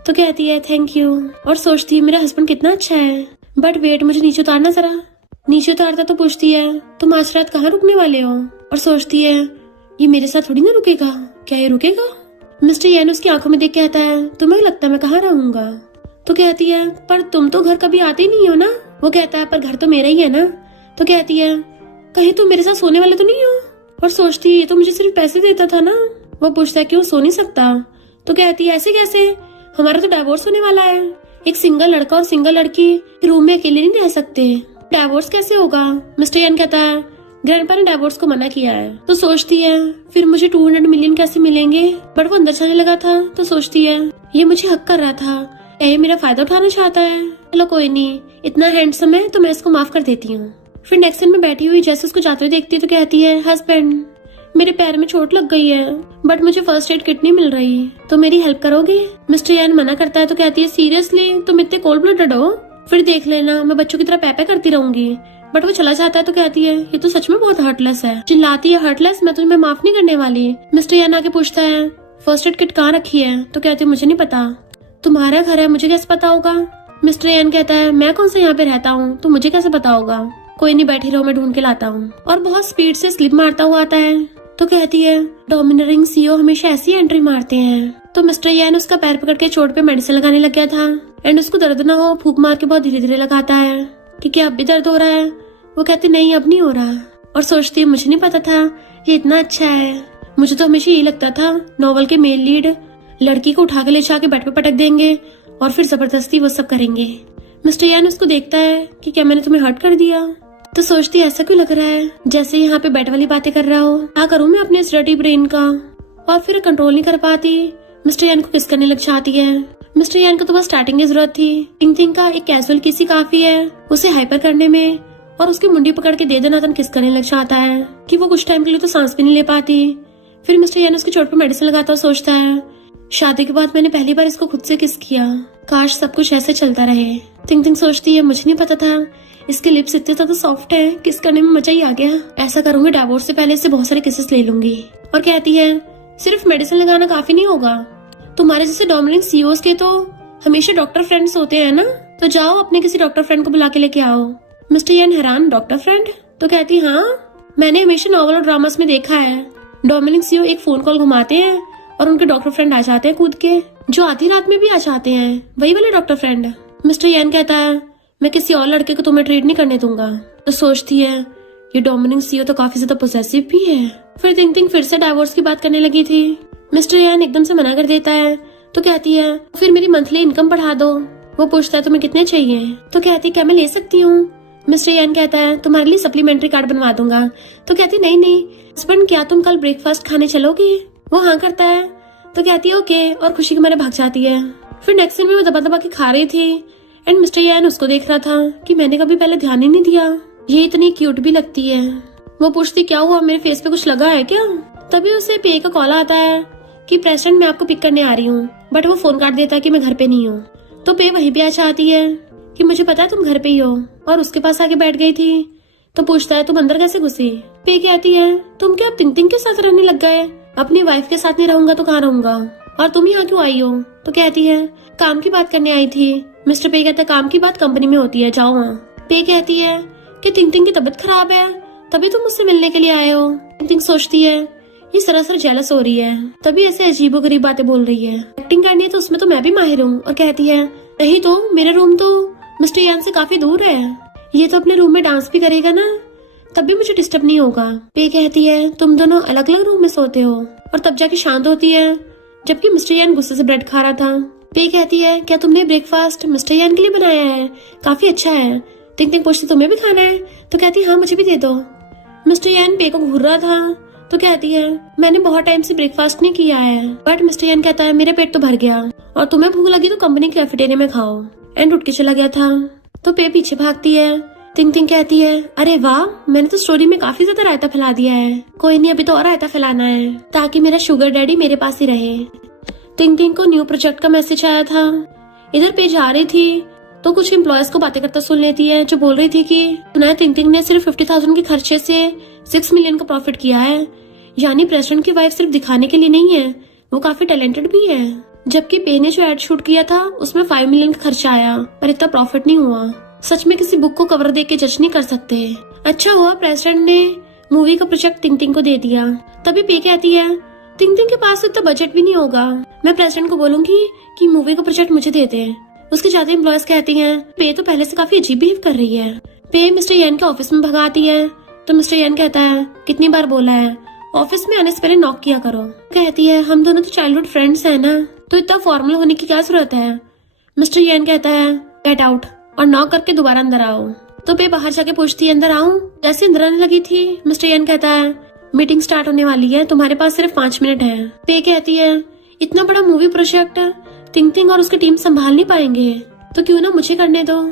तो कहती है थैंक यू, और सोचती है मेरा हस्बैंड कितना अच्छा है, बट वेट मुझे नीचे उतारना जरा। नीचे उतारता तो पूछती है तुम आज रात कहाँ रुकने वाले हो। और सोचती है ये मेरे साथ थोड़ी ना रुकेगा, क्या ये रुकेगा। मिस्टर यान उसकी आंखों में देख कहता है तुम्हें लगता है मैं कहाँ रहूंगा। तो कहती है पर तुम तो घर कभी आते ही नहीं हो ना। वो कहता है पर घर तो मेरा ही है ना। तो कहती है कहीं तुम मेरे साथ सोने वाले तो नहीं हो। और सोचती है तो मुझे सिर्फ पैसे देता था ना। वो पूछता है क्यों सो नहीं सकता। तो कहती है ऐसे कैसे, हमारा तो डाइवोर्स होने वाला है, एक सिंगल लड़का और सिंगल लड़की रूम में अकेले नहीं रह सकते, डाइवोर्स कैसे होगा। मिस्टर यान कहता है ग्रैंडपा ने डाइवोर्स को मना किया है। तो सोचती है फिर मुझे 200 मिलियन कैसे मिलेंगे। बट वो अंदर जाने लगा था तो सोचती है ये मुझे हक कर रहा था, ये मेरा फायदा उठाना चाहता है। चलो कोई नहीं, इतना हैंडसम है तो मैं इसको माफ कर देती हूँ। फिर नेक्स्ट सीन में बैठी हुई जैसे उसको जाते हुए देखती है तो कहती है हस्बैंड मेरे पैर में चोट लग गई है, बट मुझे फर्स्ट एड किट नहीं मिल रही, तो मेरी हेल्प करोगे। मिस्टर यान मना करता है तो कहती है सीरियसली तुम इतने कोल्ड ब्लडेड हो, फिर देख लेना मैं बच्चों की तरह पैपे करती रहूंगी। बट वो चला जाता है तो कहती है ये तो सच में बहुत हर्टलेस है। चिल्लाती है हर्टलेस, मैं तुम्हें माफ नहीं करने वाली। मिस्टर यान आके पूछता है फर्स्ट एड किट कहाँ रखी है। तो कहती है मुझे नहीं पता, तुम्हारा घर है मुझे कैसे पता होगा। मिस्टर यान कहता है मैं कौन सा यहाँ पे रहता हूँ तो मुझे कैसे पता होगा, कोई नहीं बैठी रहो मैं ढूंढ के लाता हूँ। और बहुत स्पीड से स्लिप मारता हुआ आता है। तो कहती है डोमिनिक सीओ हमेशा ऐसी एंट्री मारते हैं। तो मिस्टर यान उसका पैर पकड़ के चोट पे मेडिसिन लगाने लग गया था, एंड उसको दर्द ना हो फूक मार के बहुत धीरे धीरे लगाता है कि क्या अब भी दर्द हो रहा है। वो कहती नहीं अब नहीं हो रहा, और सोचती है मुझे नहीं पता था ये इतना अच्छा है, मुझे तो हमेशा यही लगता था नॉवल के मेल लीड लड़की को उठा के ले जाके बेड पे पटक देंगे और फिर जबरदस्ती वो सब करेंगे। मिस्टर यान उसको देखता है कि क्या मैंने तुम्हें हर्ट कर दिया। तो सोचती ऐसा क्यों लग रहा है जैसे यहाँ पे बेड वाली बातें कर रहा हो, क्या करूँ मैं अपने इस डर्टी ब्रेन का। और फिर कंट्रोल नहीं कर पाती, मिस्टर यान को किस करने लग जाती है। मिस्टर यान को तो बस स्टार्टिंग की जरूरत थी, टिंग टिंग का एक कैजुअल किसी काफी है उसे हाइपर करने में, और उसकी मुंडी पकड़ के दे दनादन किस करने लग जाता है कि वो कुछ टाइम के लिए तो सांस भी नहीं ले पाती। फिर मिस्टर यान उसकी चोट पर मेडिसिन लगाता और सोचता है शादी के बाद मैंने पहली बार इसको खुद से किस किया, काश सब कुछ ऐसे चलता रहे। टिंग टिंग सोचती है मुझे नहीं पता था इसके लिप्स इतने ज्यादा सॉफ्ट है, किस करने में मजा ही आ गया। ऐसा करूंगी डाइवोर्स से पहले इससे बहुत सारे किसेस ले लूंगी। और कहती है सिर्फ मेडिसिन लगाना काफी नहीं होगा, तुम्हारे जैसे डोमिनिक सीओस के तो हमेशा डॉक्टर फ्रेंड्स होते हैं ना, तो जाओ अपने किसी डॉक्टर फ्रेंड को बुला के लेके आओ। मिस्टर यान हैरान डॉक्टर फ्रेंड। तो कहती हाँ मैंने हमेशा नॉवल और ड्रामास में देखा है, डोमिनिक सीओ एक फोन कॉल घुमाते हैं और उनके डॉक्टर फ्रेंड आ जाते हैं कूद के, जो आधी रात में भी आ जाते हैं, वही वाले डॉक्टर फ्रेंड। मिस्टर यान कहता है मैं किसी और लड़के को तुम्हें ट्रीट नहीं करने दूंगा। तो सोचती है ये डोमिनिक सीओ तो काफी ज्यादा पोसेसिव भी है। फिर थिंग थिंग फिर से डाइवोर्स की बात करने लगी थी। मिस्टर यान एकदम से मना कर देता है। तो कहती है फिर मेरी मंथली इनकम बढ़ा दो। वो पूछता है तुम्हें कितने चाहिए। तो कहती है क्या मैं ले सकती हूँ। मिस्टर यान कहता है तुम्हारे लिए सप्लीमेंट्री कार्ड बनवा दूंगा। तो कहती नहीं नहीं हस्बैंड क्या तुम कल ब्रेकफास्ट खाने चलोगे। वो हाँ करता है तो कहती है ओके और खुशी के मारे भाग जाती है। फिर नेक्स्ट सीन में वो दबा दबा के खा रही थी एंड मिस्टर यान उसको देख रहा था कि मैंने कभी पहले ध्यान ही नहीं दिया, ये इतनी क्यूट भी लगती है। वो पूछती क्या हुआ, मेरे फेस पे कुछ लगा है क्या? तभी उसे पे का कॉल आता है कि प्रेसिडेंट मैं आपको पिक करने आ रही हूँ, बट वो फोन काट देता है कि मैं घर पे नहीं हूँ। तो पे वहीं पे आ चाहती है कि मुझे पता है तुम घर पे ही हो, और उसके पास आके बैठ गई थी। तो पूछता है तुम अंदर कैसे घुसी? पे कहती है तुम क्या अब तिंग तिंग के साथ रहने लग गए? अपनी वाइफ के साथ नहीं रहूंगा तो कहाँ रहूंगा, और तुम यहाँ क्यों आई हो? तो कहती है काम की बात करने आई थी। मिस्टर पे कहता है काम की बात कंपनी में होती है, जाओ वहाँ। पे कहती है कि तिंग तिंग की तबीयत खराब है तभी तुम मुझसे मिलने के लिए आए हो। तिंग तिंग सोचती है ये सरासर जेलस हो रही है, तभी ऐसे अजीबोगरीब बातें बोल रही है। एक्टिंग करनी है तो उसमें तो मैं भी माहिर हूँ, और कहती है नहीं तो मेरा रूम तो मिस्टर यान से काफी दूर है, ये तो अपने रूम में डांस भी करेगा ना, तब भी मुझे डिस्टर्ब नहीं होगा। पे कहती है तुम दोनों अलग अलग रूम में सोते हो, और तब जाके शांत होती है जबकि मिस्टर यान गुस्से से ब्रेड खा रहा था। पे कहती है क्या तुमने ब्रेकफास्ट मिस्टर यान के लिए बनाया है? काफी अच्छा है। टिंग टिंग पूछती तुम्हें भी खाना है? तो कहती है हाँ मुझे भी दे दो। मिस्टर यान पे को घूर रहा था तो कहती है मैंने बहुत टाइम से ब्रेकफास्ट नहीं किया है, बट मिस्टर यान कहता है मेरा पेट तो भर गया, और तुम्हें भूख लगी तो कंपनी के कैफेटेरिया में खाओ, एंड उठ के चला गया था। तो पे पीछे भागती है। टिंग टिंग कहती है अरे वाह, मैंने तो स्टोरी में काफी ज्यादा रायता फैला दिया है, कोई नहीं अभी तो और रायता फैलाना है ताकि मेरा शुगर डैडी मेरे पास ही रहे। टिंग टिंग को न्यू प्रोजेक्ट का मैसेज आया था। इधर पे जा रही थी तो कुछ एम्प्लॉयज को बातें करता सुन लेती है, जो बोल रही थी कि सुना टिंग टिंग ने सिर्फ 50,000 के खर्चे से 6 मिलियन का प्रॉफिट किया है, यानी प्रेसिडेंट की वाइफ सिर्फ दिखाने के लिए नहीं है, वो काफी टैलेंटेड भी है। जबकि पे ने जो एड शूट किया था उसमें 5 मिलियन का खर्चा आया पर इतना प्रॉफिट नहीं हुआ। सच में किसी बुक को कवर देके जज नहीं कर सकते। अच्छा हुआ प्रेसिडेंट ने मूवी का प्रोजेक्ट टिंग टिंग को दे दिया। तभी पे कहती है टिंग टिंग के पास इतना बजट भी नहीं होगा, मैं प्रेसिडेंट को बोलूंगी कि मूवी का प्रोजेक्ट मुझे दे दे। उसके ज्यादा एम्प्लॉयज कहती हैं पे तो पहले से काफी अजीब बिहेव कर रही है। पे मिस्टर यान के ऑफिस में भगाती है तो मिस्टर यान कहता है कितनी बार बोला है ऑफिस में आने से पहले नॉक किया करो। कहती है हम दोनों तो चाइल्डहुड फ्रेंड्स हैं ना, तो इतना फॉर्मल होने की क्या जरूरत है। मिस्टर यान कहता है गेट आउट, और नॉक करके दोबारा अंदर आओ। तो पे बाहर जाके पूछती है अंदर आऊं? जैसे अंदर आने लगी थी मिस्टर यान कहता है मीटिंग स्टार्ट होने वाली है, तुम्हारे पास सिर्फ 5 मिनट है। पे कहती है इतना बड़ा मूवी प्रोजेक्ट टिंग टिंग और उसकी टीम संभाल नहीं पाएंगे, तो क्यों ना मुझे करने दो।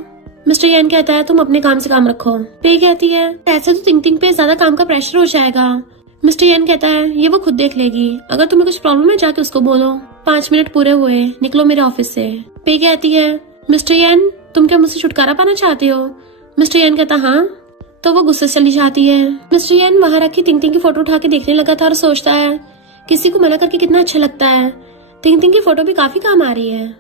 मिस्टर यान कहता है तुम अपने काम से काम रखो। पे कहती है ऐसे तो टिंग टिंग पे ज्यादा काम का प्रेशर हो जाएगा। मिस्टर यान कहता है ये वो खुद देख लेगी, अगर तुम्हें कुछ प्रॉब्लम है जाके उसको बोलो। 5 मिनट पूरे हुए, निकलो मेरे ऑफिस से। पे कहती है मिस्टर यान तुम क्या मुझसे छुटकारा पाना चाहते हो? मिस्टर यान कहता हाँ। तो वो गुस्से से चली जाती है। मिस्टर यान वहां रखी टिंग टिंग की फोटो उठा के देखने लगा था और सोचता है किसी को मना करके कितना अच्छा लगता है, टिंग टिंग की फोटो भी काफी काम आ रही है।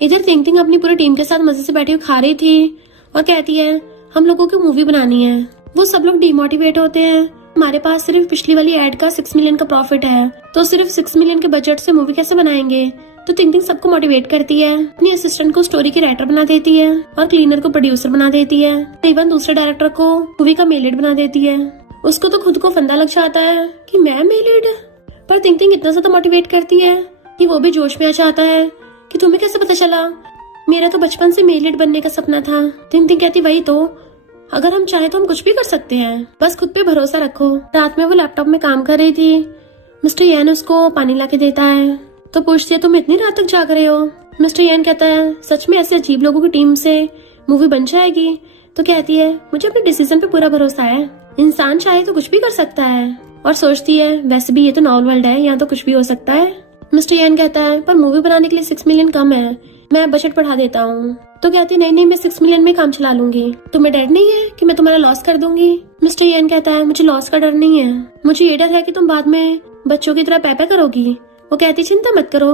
इधर टिंग टिंग अपनी पूरी टीम के साथ मजे से बैठी हुई खा रही थी और कहती है हम लोगों की मूवी बनानी है। वो सब लोग डिमोटिवेट होते हैं, हमारे पास सिर्फ पिछली वाली एड का 6 मिलियन का प्रॉफिट है, तो सिर्फ 6 मिलियन के बजट से मूवी कैसे बनाएंगे। तो टिंग टिंग सबको मोटिवेट करती है, अपनी असिस्टेंट को स्टोरी की राइटर बना देती है और क्लीनर को प्रोड्यूसर बना देती है, इवन दूसरे डायरेक्टर को मूवी का मेल लीड बना देती है। उसको तो खुद को फंदा लग जाता है कि मैं मेल लीड, पर टिंग टिंग इतना ज्यादा मोटिवेट करती है कि वो भी जोश में आ जाता है कि तुम्हें कैसे पता चला, मेरा तो बचपन से मेल लीड बनने का सपना था। टिंग टिंग कहती वही तो, अगर हम चाहे तो हम कुछ भी कर सकते हैं, बस खुद पे भरोसा रखो। रात में वो लैपटॉप में काम कर रही थी। मिस्टर यान उसको पानी लाके देता है तो पूछती है तुम इतनी रात तक जाग रहे हो? मिस्टर यान कहता है सच में ऐसे अजीब लोगों की टीम से मूवी बन जाएगी? तो कहती है मुझे अपने डिसीजन पे पूरा भरोसा है, इंसान चाहे तो कुछ भी कर सकता है। और सोचती है वैसे भी ये तो नॉवल वर्ल्ड है, यहाँ तो कुछ भी हो सकता है। मिस्टर यान कहता है पर मूवी बनाने के लिए 6 मिलियन कम है, मैं बजट बढ़ा देता हूँ। तो कहती नहीं मैं 6 मिलियन में काम चला लूंगी, तुम्हें डर नहीं है कि मैं तुम्हारा लॉस कर दूंगी? मिस्टर यान कहता है मुझे लॉस का डर नहीं है, मुझे ये डर है कि तुम बाद में बच्चों की तरह पैपा करोगी। वो कहती चिंता मत करो,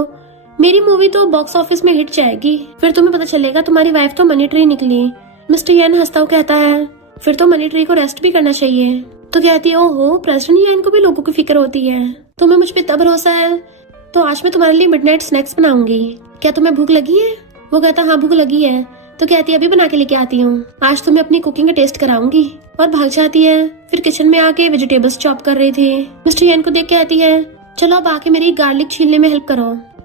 मेरी मूवी तो बॉक्स ऑफिस में हिट जाएगी, फिर तुम्हें पता चलेगा तुम्हारी वाइफ तो मनी ट्री निकली। मिस्टर यान हंसता हुआ कहता है फिर तो मनी ट्री को रेस्ट भी करना चाहिए। तो कहती है ओहो प्रेसिडेंट यान को भी लोगों की फिक्र होती है, तुम्हें मुझ पे इतना भरोसा है, तो आज मैं तुम्हारे लिए मिडनाइट स्नैक्स बनाऊंगी, क्या तुम्हें भूख लगी है? वो कहता हाँ भूख लगी है। तो कहती है अभी बना के लेके आती हूँ, आज तुम्हें अपनी कुकिंग का टेस्ट कराऊंगी, और भाग जाती है। फिर किचन में आके वेजिटेबल्स चॉप कर रही थी। मिस्टर यान को देख के कहती है चलो अब आके मेरी गार्लिक छीलने में हेल्प करो।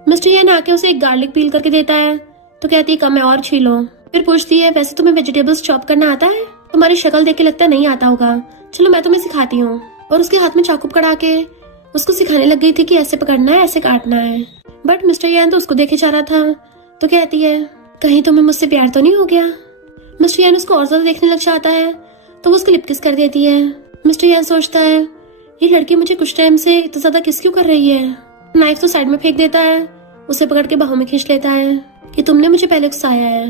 मिस्टर यान आके उसे एक गार्लिक पील करके देता है तो कहती है कम है और छीलो। फिर पूछती है वैसे तुम्हें वेजिटेबल्स चॉप करना आता है? तुम्हारी शक्ल देख के लगता है नहीं आता होगा, चलो मैं तुम्हें सिखाती हूँ। और उसके हाथ में चाकू पकड़ा के उसको सिखाने लग गई थी कि ऐसे पकड़ना है, ऐसे काटना है। बट मिस्टर यान तो उसको देखे जा रहा था। तो कहती है कहीं तुम्हें मुझसे प्यार तो नहीं हो गया। मिस्टर यान उसको और ज्यादा देखने लग जाता है तो वो उसको लिप किस कर देती है। मिस्टर यान सोचता है ये लड़की मुझे कुछ टाइम से इतना ज्यादा किस क्यों कर रही है। नाइफ तो साइड में फेंक देता है, उसे पकड़ के बाहों में खींच लेता है कि तुमने मुझे पहले उकसाया है।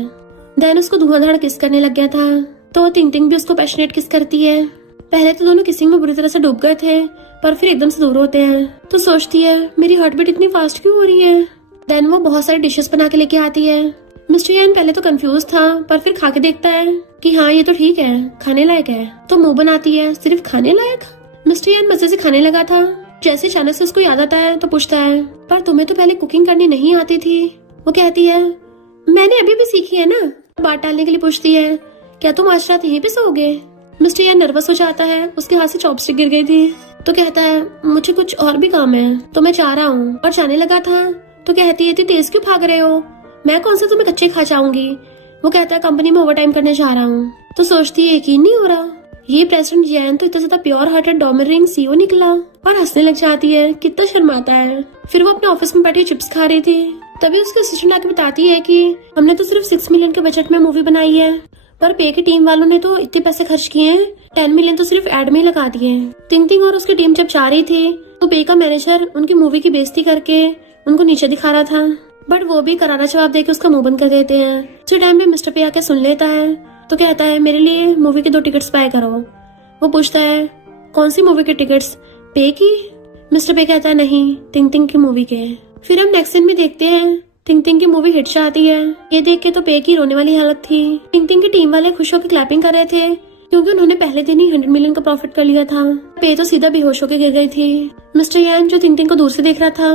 देन उसको धुआंधार किस करने लग गया था तो तिंग तिंग भी उसको पैशनेट किस करती है। पहले तो दोनों किसिंग में बुरी तरह से डूब गए थे पर फिर एकदम से दूर होते हैं। तो सोचती है मेरी हार्ट बीट इतनी फास्ट क्यों हो रही है। देन वो बहुत सारी डिशेस बना के लेके आती है। मिस्टर यान पहले तो कंफ्यूज था पर फिर खा के देखता है कि हाँ ये तो ठीक है, खाने लायक है। तो मुंह बनाती है सिर्फ खाने लायक। मिस्टर यान मजे से खाने लगा था। जैसे अचानक से उसको याद आता है तो पूछता है पर तुम्हें तो पहले कुकिंग करनी नहीं आती थी। वो कहती है मैंने अभी भी सीखी है ना। बात टालने के लिए पूछती है क्या तुम आज रात यहीं पे सोओगे। मिस्टर यान नर्वस हो जाता है, उसके हाथ से चॉपस्टिक गिर गई थी। तो कहता है मुझे कुछ और भी काम है तो मैं जा रहा हूँ। और जाने लगा था तो कहती है इतनी तेज क्यों भाग रहे हो, मैं कौन सा तुम्हें कच्चे खा जाऊंगी। वो कहता है कंपनी में ओवर टाइम करने जा रहा हूँ। तो सोचती है यकीन नहीं हो रहा ये प्रेसिडेंट जैन तो इतना ज्यादा प्योर हार्टेड डोमिनिंग सीईओ निकला। और हंसने लग जाती है, कितना शर्माता है। फिर वो अपने ऑफिस में बैठी चिप्स खा रही थी। तभी उसके असिस्टेंट आके बताती है कि हमने तो सिर्फ 6 मिलियन के बजट में मूवी बनाई है पर पे की टीम वालों ने तो इतने पैसे खर्च किए हैं, 10 मिलियन तो सिर्फ एड में ही लगा दिए। तिंग तिंग और उसकी टीम जब जा रही थी तो पे का मैनेजर उनकी मूवी की बेइज्जती करके उनको नीचे दिखा रहा था। बट वो भी करारा जवाब देके उसका मुंह बंद कर देते हैं। उसी टाइम पे मिस्टर पे आके सुन लेता है तो कहता है मेरे लिए मूवी के 2 टिकट्स बाय करो। वो पूछता है कौन सी मूवी के टिकट्स, पे की। मिस्टर पे कहता है नहीं, तिंग तिंग की मूवी के। फिर हम नेक्स्ट सीन में देखते हैं तिंग तिंग की मूवी हिट जाती है। ये देख के तो पे की रोने वाली हालत थी। तिंग तिंग की टीम वाले खुश होकर क्लैपिंग कर रहे थे क्योंकि उन्होंने पहले दिन ही 100 मिलियन का प्रॉफिट कर लिया था। पे तो सीधा बेहोश होकर गिर गई थी। मिस्टर यान जो तिंग तिंग को दूर से देख रहा था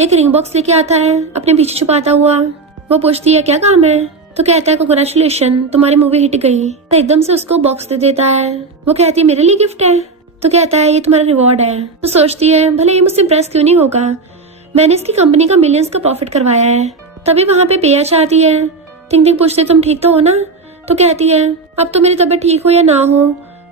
एक रिंग बॉक्स लेके आता है अपने पीछे छुपाता हुआ। वो पूछती है क्या काम है। तो कहता है कांग्रेचुलेशन तुम्हारी मूवी हिट गई। तो एकदम से उसको बॉक्स दे देता है। वो कहती है मेरे लिए गिफ्ट है। तो कहता है ये तुम्हारा रिवॉर्ड है। तो सोचती है भले ये मुझसे इम्प्रेस क्यों नहीं होगा, मैंने इसकी कंपनी का मिलियंस का प्रॉफिट करवाया है। तभी वहाँ पे पेया चाहती है। तिंग तिंग पूछते तुम ठीक तो हो ना। तो कहती है अब तो मेरी तबीयत ठीक हो या ना हो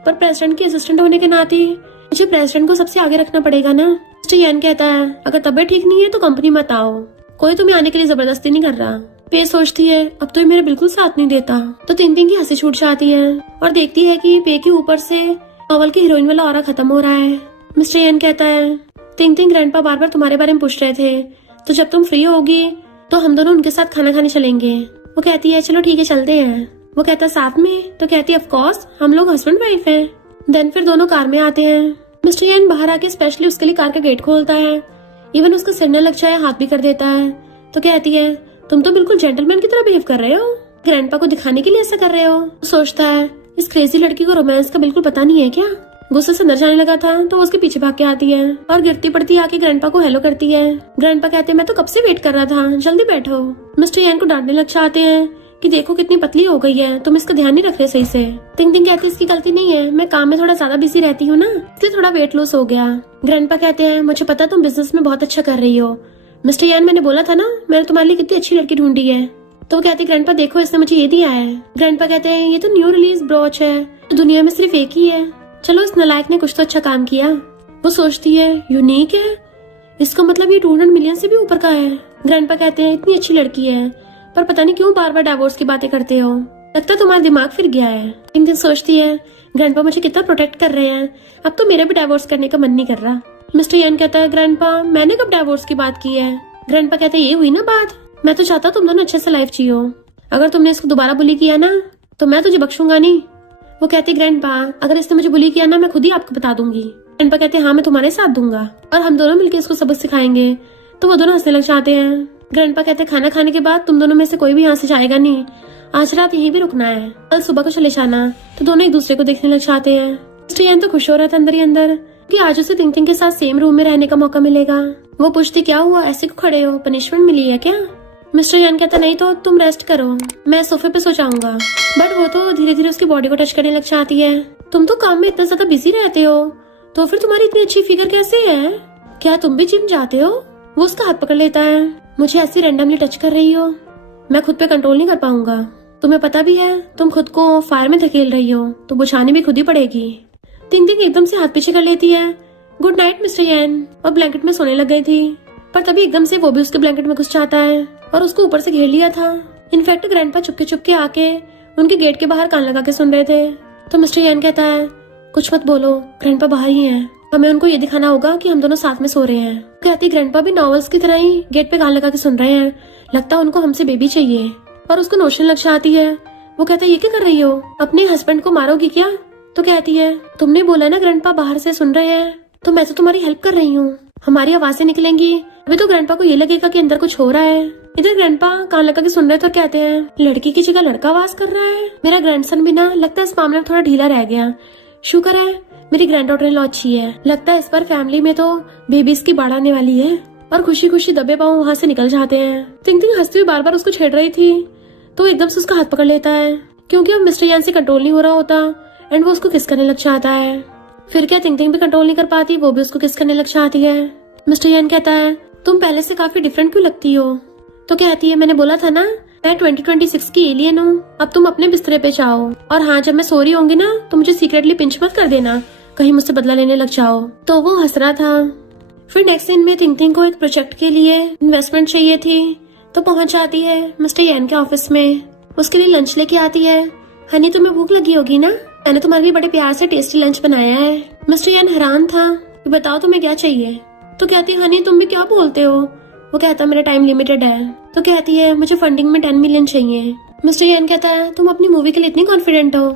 पर प्रेसिडेंट की असिस्टेंट होने के नाते मुझे प्रेसिडेंट को सबसे आगे रखना पड़ेगा ना। मिस्टर यान कहता है अगर तबीयत ठीक नहीं है तो कंपनी मत आओ, कोई तुम्हें आने के लिए जबरदस्ती नहीं कर रहा। पे सोचती है अब तो ये मेरा बिल्कुल साथ नहीं देता। तो तिंग तिंग की हंसी छूट जाती है और देखती है कि पे के ऊपर से नॉवल की हीरोइन वाला ऑरा खत्म हो रहा है। मिस्टर यान कहता है तिंग तिंग ग्रैंडपा बार बार तुम्हारे बारे में पूछ रहे थे तो जब तुम फ्री होगी तो हम दोनों उनके साथ खाना खाने चलेंगे। वो कहती है चलो ठीक है चलते हैं। वो कहता है साथ में। तो कहती है ऑफ कोर्स हम लोग हस्बैंड वाइफ हैं। देन फिर दोनों कार में आते हैं। मिस्टर यान बाहर आके स्पेशली उसके लिए कार का गेट खोलता है, इवन उसका सिर न लग जाए हाथ भी कर देता है। तो कहती है तुम तो बिल्कुल जेंटलमैन की तरह बिहेव कर रहे हो, ग्रैंडपा को दिखाने के लिए ऐसा कर रहे हो। तो सोचता है इस क्रेजी लड़की को रोमांस का बिल्कुल पता नहीं है क्या। गुस्से से अंदर जाने लगा था तो उसके पीछे भाग के आती है और गिरती पड़ती आके ग्रैंडपा को हेलो करती है। ग्रैंडपा कहते हैं मैं तो कब से वेट कर रहा था, जल्दी बैठो। मिस्टर यान को डांटने लग जाते हैं कि देखो कितनी पतली हो गई है, तुम इसका ध्यान नहीं रख रहे सही से। तिंग तिंग कहती है इसकी गलती नहीं है, मैं काम में थोड़ा ज्यादा बिजी रहती हूँ ना इसलिए थोड़ा वेट लॉस हो गया। ग्रैंडपा कहते हैं मुझे पता तुम बिजनेस में बहुत अच्छा कर रही हो मिस्टर यान, मैंने बोला था ना मैंने तुम्हारे लिए कितनी अच्छी लड़की ढूंढी है। तो वो कहती ग्रैंडपा देखो इसने मुझे ये दिया है। ग्रैंडपा कहते हैं ये तो न्यू रिलीज ब्रॉच है, तो दुनिया में सिर्फ एक ही है। चलो इस नालायक ने कुछ तो अच्छा काम किया। वो सोचती है यूनिक है, इसका मतलब ये 200 मिलियन से भी ऊपर का है। ग्रैंडपा कहते हैं इतनी अच्छी लड़की है पर पता नहीं क्यों बार बार डाइवोर्स की बातें करते हो, लगता तुम्हारा दिमाग फिर गया है। एक दिन सोचती है ग्रैंडपा मुझे कितना प्रोटेक्ट कर रहे हैं, अब तो मेरा भी डाइवोर्स करने का मन नहीं कर रहा। मिस्टर यान कहता है ग्रैंडपा मैंने कब डाइवोर्स की बात की है। ग्रैंडपा कहते हैं ये हुई ना बात, मैं तो चाहता तुम दोनों अच्छे से लाइफ जियो, अगर तुमने इसको दोबारा बुली किया ना तो मैं तुझे बख्शूंगा नहीं। वो कहते ग्रैंडपा अगर इसने मुझे बुली किया ना मैं खुद ही आपको बता दूंगी। ग्रैंडपा कहते हैं हाँ मैं तुम्हारे साथ दूंगा और हम दोनों मिलकर इसको सबक सिखाएंगे। तो वो दोनों हंसने लग जाते हैं। ग्रैंडपा कहते हैं खाना खाने के बाद तुम दोनों में से कोई भी यहाँ से जाएगा नहीं, आज रात यहीं भी रुकना है, कल सुबह को चले जाना। तो दोनों एक दूसरे को देखने लग जाते हैं। मिस्टर यान तो खुश हो रहा था अंदर ही अंदर कि आज उसे तिंग तिंग के साथ सेम रूम में रहने का मौका मिलेगा। वो पूछती क्या हुआ ऐसे क्यों खड़े हो, पनिशमेंट मिली है क्या। मिस्टर यान कहता नहीं तो तुम रेस्ट करो, मैं सोफे पे सो जाऊंगा। बट वो तो धीरे धीरे उसकी बॉडी को टच करने लग जाती है। तुम तो काम में इतना ज्यादा बिजी रहते हो तो फिर तुम्हारी इतनी अच्छी फिगर कैसे है, क्या तुम भी जिम जाते हो। वो उसका हाथ पकड़ लेता है। मुझे ऐसी रैंडमली टच कर रही हो, मैं खुद पे कंट्रोल नहीं कर पाऊंगा। तुम्हें पता भी है तुम खुद को फायर में धकेल रही हो तो बुझानी भी खुद ही पड़ेगी। तिंग तिंग एकदम से हाथ पीछे कर लेती है गुड नाइट मिस्टर यैन, और ब्लैंकेट में सोने लग गई थी। पर तभी एकदम से वो भी उसके ब्लैंकेट में घुस जाता है और उसको ऊपर से घेर लिया था। इनफैक्ट ग्रैंडपा चुपके चुपके आके उनके गेट के बाहर कान लगा के सुन रहे थे। तो मिस्टर यैन कहता है, कुछ मत बोलो, ग्रैंडपा बाहर ही हैं, हमें उनको ये दिखाना होगा कि हम दोनों साथ में सो रहे हैं। कहती ग्रैंडपा भी नॉवेल्स की तरह ही गेट पे कान लगा के सुन रहे हैं, लगता है उनको हमसे बेबी चाहिए। और उसको नोशन लग जाती है। वो कहता है, ये क्या कर रही हो, अपने हस्बैंड को मारोगी क्या? तो कहती है, तुमने बोला ना ग्रैंडपा बाहर से सुन रहे हैं, तो मैं तो तुम्हारी हेल्प कर रही हूँ, हमारी आवाजें निकलेंगी, अभी तो ग्रैंडपा को ये लगेगा कि अंदर कुछ हो रहा है। इधर ग्रैंडपा कान लगा के सुन रहे थे और कहते हैं, लड़की की जगह लड़का आवाज कर रहा है। मेरा ग्रैंडसन भी ना लगता है इस मामले में थोड़ा ढीला रह गया। शुक्र है मेरी ग्रैंड डॉटर इन लॉ अच्छी है, लगता है इस बार फैमिली में तो बेबीज की बाढ़ आने वाली है। और खुशी खुशी दबे पाँव वहाँ से निकल जाते हैं। तिंग तिंग हंसती हुई बार बार उसको छेड़ रही थी, तो एकदम से उसका हाथ पकड़ लेता है, क्योंकि अब मिस्टर यान से कंट्रोल नहीं हो रहा होता एंड वो उसको किस करने लग जाता है। फिर क्या तिंग तिंग भी कंट्रोल नहीं कर पाती, वो भी उसको किस करने लग जाती है। मिस्टर यान कहता है, तुम पहले से काफी डिफरेंट क्यों लगती हो? तो कहती है, मैंने बोला था ना मैं 2026 की एलियन हूँ, अब तुम अपने बिस्तरे पे जाओ, और हाँ जब मैं सो रही होंगी ना तो मुझे सीक्रेटली पिंच मत कर देना, कहीं मुझसे बदला लेने लग जाओ। तो वो हंस रहा था। फिर नेक्स्ट सीन में तिंग तिंग को एक प्रोजेक्ट के लिए इन्वेस्टमेंट चाहिए थी, तो पहुंच जाती है मिस्टर यान के ऑफिस में। उसके लिए लंच लेके आती है। हनी तुम्हें भूख लगी होगी ना, मैंने तुम्हारे लिए बड़े प्यार से टेस्टी लंच बनाया है। मिस्टर यान हैरान था, बताओ तुम्हें क्या चाहिए? तो कहती है, हनी तुम भी क्या बोलते हो? वो कहता, मेरा टाइम लिमिटेड है। तो कहती है, मुझे फंडिंग में 10 मिलियन चाहिए। मिस्टर यान कहता है, तुम अपनी मूवी के लिए इतनी कॉन्फिडेंट हो?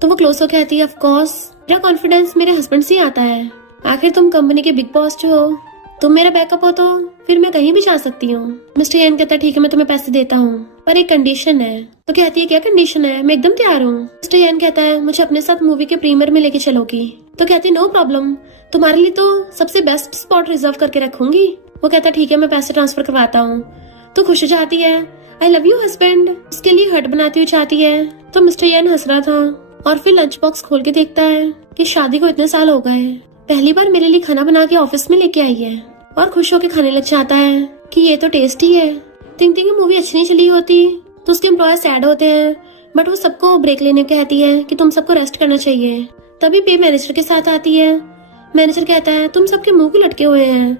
तो वो क्लोज हो कहती है, ऑफ कोर्स मेरा कॉन्फिडेंस मेरे हस्बैंड से आता है, आखिर तुम कंपनी के बिग बॉस जो हो, तुम मेरा बैकअप हो तो फिर मैं कहीं भी जा सकती हूँ। मिस्टर यान कहता है, ठीक है मैं तुम्हें पैसे देता हूँ, पर एक कंडीशन है। तो कहती है, क्या कंडीशन है? मैं एकदम तैयार हूँ। मिस्टर यान कहता है, मुझे अपने साथ मूवी के प्रीमियर में लेके चलोगी? तो कहती है, नो प्रॉब्लम, तुम्हारे लिए तो सबसे बेस्ट स्पॉट रिजर्व करके रखूंगी। वो कहता, ठीक है मैं पैसे ट्रांसफर करवाता हूँ। तो खुश हो जाती है, आई लव यू हस्बैंड, उसके लिए हर्ट बनाती हुई चाहती है। तो मिस्टर यान हंस रहा था और फिर लंच बॉक्स खोल के देखता है कि शादी को इतने साल हो गए, पहली बार मेरे लिए खाना बना के ऑफिस में लेके आई है, और खुश होकर खाने लग जाता है कि ये तो टेस्टी है। तिंग तिंग की मूवी अच्छी नहीं चली होती तो उसके एम्प्लॉयर सैड होते हैं, बट वो सबको ब्रेक लेने कहती है कि तुम सबको रेस्ट करना चाहिए। तभी पे मैनेजर के साथ आती है। मैनेजर कहता है, तुम सबके मुंह क्यों लटके हुए हैं,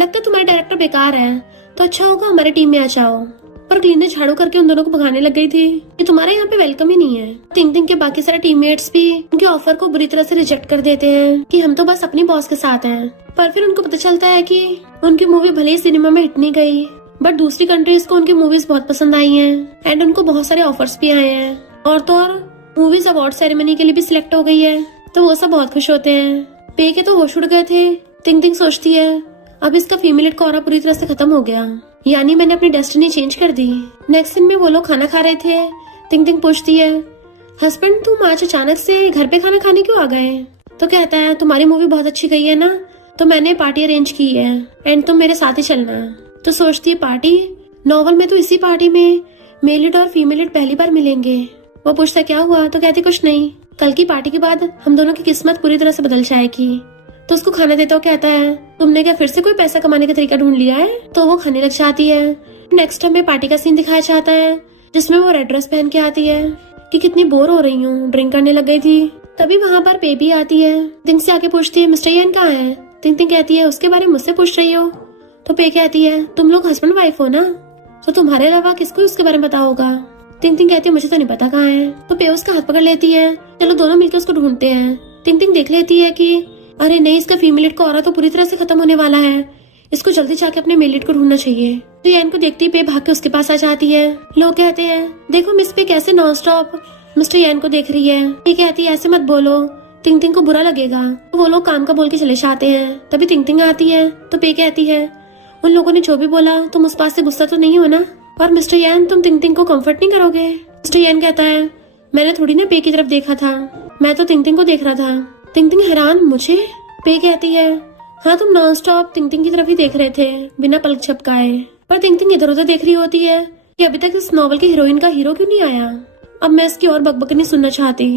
लगता है तुम्हारे डायरेक्टर बेकार है, तो अच्छा होगा हमारी टीम में आ जाओ। पर क्लीनर झाड़ू करके उन दोनों को भगाने लग गई थी कि तुम्हारे यहाँ पे वेलकम ही नहीं है। तिंग तिंग के बाकी सारे टीममेट्स भी उनके ऑफर को बुरी तरह से रिजेक्ट कर देते हैं कि हम तो बस अपनी बॉस के साथ हैं। पर फिर उनको पता चलता है कि उनकी मूवी भले ही सिनेमा में हिट नहीं गई, बट दूसरी कंट्रीज को उनकी मूवीज बहुत पसंद आई हैं एंड उनको बहुत सारे ऑफर्स भी आए हैं, और तो और मूवीज अवार्ड सेरेमनी के लिए भी सिलेक्ट हो गई है। तो वो सब बहुत खुश होते हैं। पे के तो होश उड़ गए थे। तिंग तिंग सोचती है, अब इसका फीमेल कोरा पूरी तरह से खत्म हो गया, यानी मैंने अपनी डेस्टिनी चेंज कर दी। नेक्स्ट दिन में वो लोग खाना खा रहे थे। तिंग तिंग पूछती है, हस्बैंड तुम आज अचानक से घर पे खाना खाने क्यों आ गए? तो कहता है, तुम्हारी मूवी बहुत अच्छी गई है ना, तो मैंने पार्टी अरेंज की है एंड तुम मेरे साथ ही चलना। तो सोचती है, पार्टी? नॉवल में तो इसी पार्टी में मेल लीड और फीमेल लीड पहली बार मिलेंगे। वो पूछता क्या हुआ? तो कहती कुछ नहीं, कल की पार्टी के बाद हम दोनों की किस्मत पूरी तरह से बदल जाएगी। तो उसको खाना देता हो कहता है, तुमने क्या फिर से कोई पैसा कमाने का तरीका ढूंढ लिया है? तो वो खाने लग जाती है। नेक्स्ट हमें पार्टी का सीन दिखाया जाता है जिसमें वो रेड ड्रेस पहन के आती है कि कितनी बोर हो रही हूँ, ड्रिंक करने लग गई थी। तभी वहाँ पर बेबी आती है। तिंग से आके पूछती है, मिस्टर यान कहाँ है? तिंग तिंग कहती है, उसके बारे में मुझसे पूछ रही हो? तो पे कहती है, तुम लोग हस्बैंड वाइफ हो ना, तो तुम्हारे अलावा किसको उसके बारे में पता होगा? तिंग तिंग कहती है, मुझे तो नहीं पता कहाँ है। तो पे उसका हाथ पकड़ लेती है, चलो दोनों मिलकर उसको ढूंढते हैं। तिंग तिंग देख लेती है कि अरे नहीं, इसका फीमेल को औरत तो पूरी तरह से खत्म होने वाला है, इसको जल्दी जाके अपने मेल को ढूंढना चाहिए। तो यान को देखती पे भाग के उसके पास आ जाती है। लोग कहते हैं, देखो मिस पे कैसे नॉन स्टॉप मिस्टर यान को देख रही है। ये कहती है, ऐसे मत बोलो, तिंग तिंग को बुरा लगेगा। तो वो लोग काम का बोल के चले जाते हैं। तभी तिंग तिंग आती है। तो पे कहती है, उन लोगों ने जो भी बोला तुम उस बात से गुस्सा तो नहीं हो ना, और मिस्टर यान तुम तिंग तिंग को कंफर्ट नहीं करोगे? मिस्टर यान कहता है, मैंने थोड़ी ना पे की तरफ देखा था, मैं तो तिंग तिंग को देख रहा था। तिंग तिंग हैरान, मुझे? पे कहती है, हाँ तुम नॉन स्टॉप तिंग तिंग की तरफ ही देख रहे थे बिना पलक झपकाए। पर तिंग तिंग इधर उधर देख रही होती है कि अभी तक इस नॉवल की हीरोइन का हीरो क्यों नहीं आया। अब मैं इसकी और बकबक नहीं सुनना चाहती।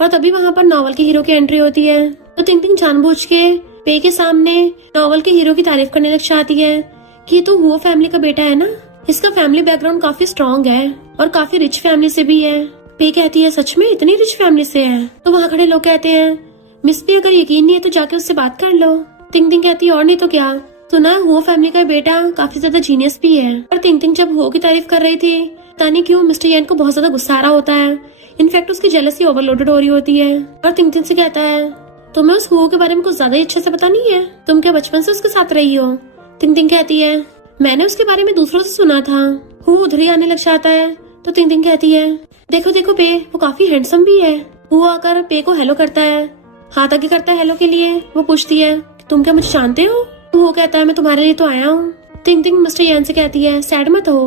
और तभी वहाँ पर नॉवल के हीरो की एंट्री होती है। तो तिंग तिंग जानबूझ के पे के सामने नॉवल के हीरो की तारीफ करने लग जाती है कि तो वो फैमिली का बेटा है ना, इसका फैमिली बैकग्राउंड काफी स्ट्रॉन्ग है और काफी रिच फैमिली से भी है। पे कहती है, सच में इतनी रिच फैमिली से है? तो वहाँ खड़े लोग कहते हैं, मिस पे अगर यकीन नहीं है तो जाके उससे बात कर लो। तिंग तिंग कहती है और नहीं तो क्या, सुना है हुओ फैमिली का बेटा काफी ज्यादा जीनियस भी है। और तिंग तिंग जब हुओ की तारीफ कर रही थी, पता नहीं क्यों मिस्टर यान को बहुत ज्यादा गुस्सा आ रहा होता है। इनफैक्ट उसकी जेलसी ओवरलोडेड हो रही होती है। और तिंग तिंग से कहता है तुम्हें उस हुओ के बारे में कुछ ज्यादा ही अच्छे से पता नहीं है, तुम क्या बचपन से उसके साथ रही हो। तिंग तिंग कहती है मैंने उसके बारे में दूसरों से सुना था। हुओ उधर ही आने लग जाता है तो तिंग तिंग कहती है देखो देखो पे, वो काफी हैंडसम भी है। हुओ आकर पे को हेलो करता है, हाथ आगे करता है हेलो के लिए। वो पूछती है तुम क्या मुझे जानते हो। वो कहता है मैं तुम्हारे लिए तो आया हूँ। तिंग तिंग मिस्टर यान से कहती है सैड मत हो,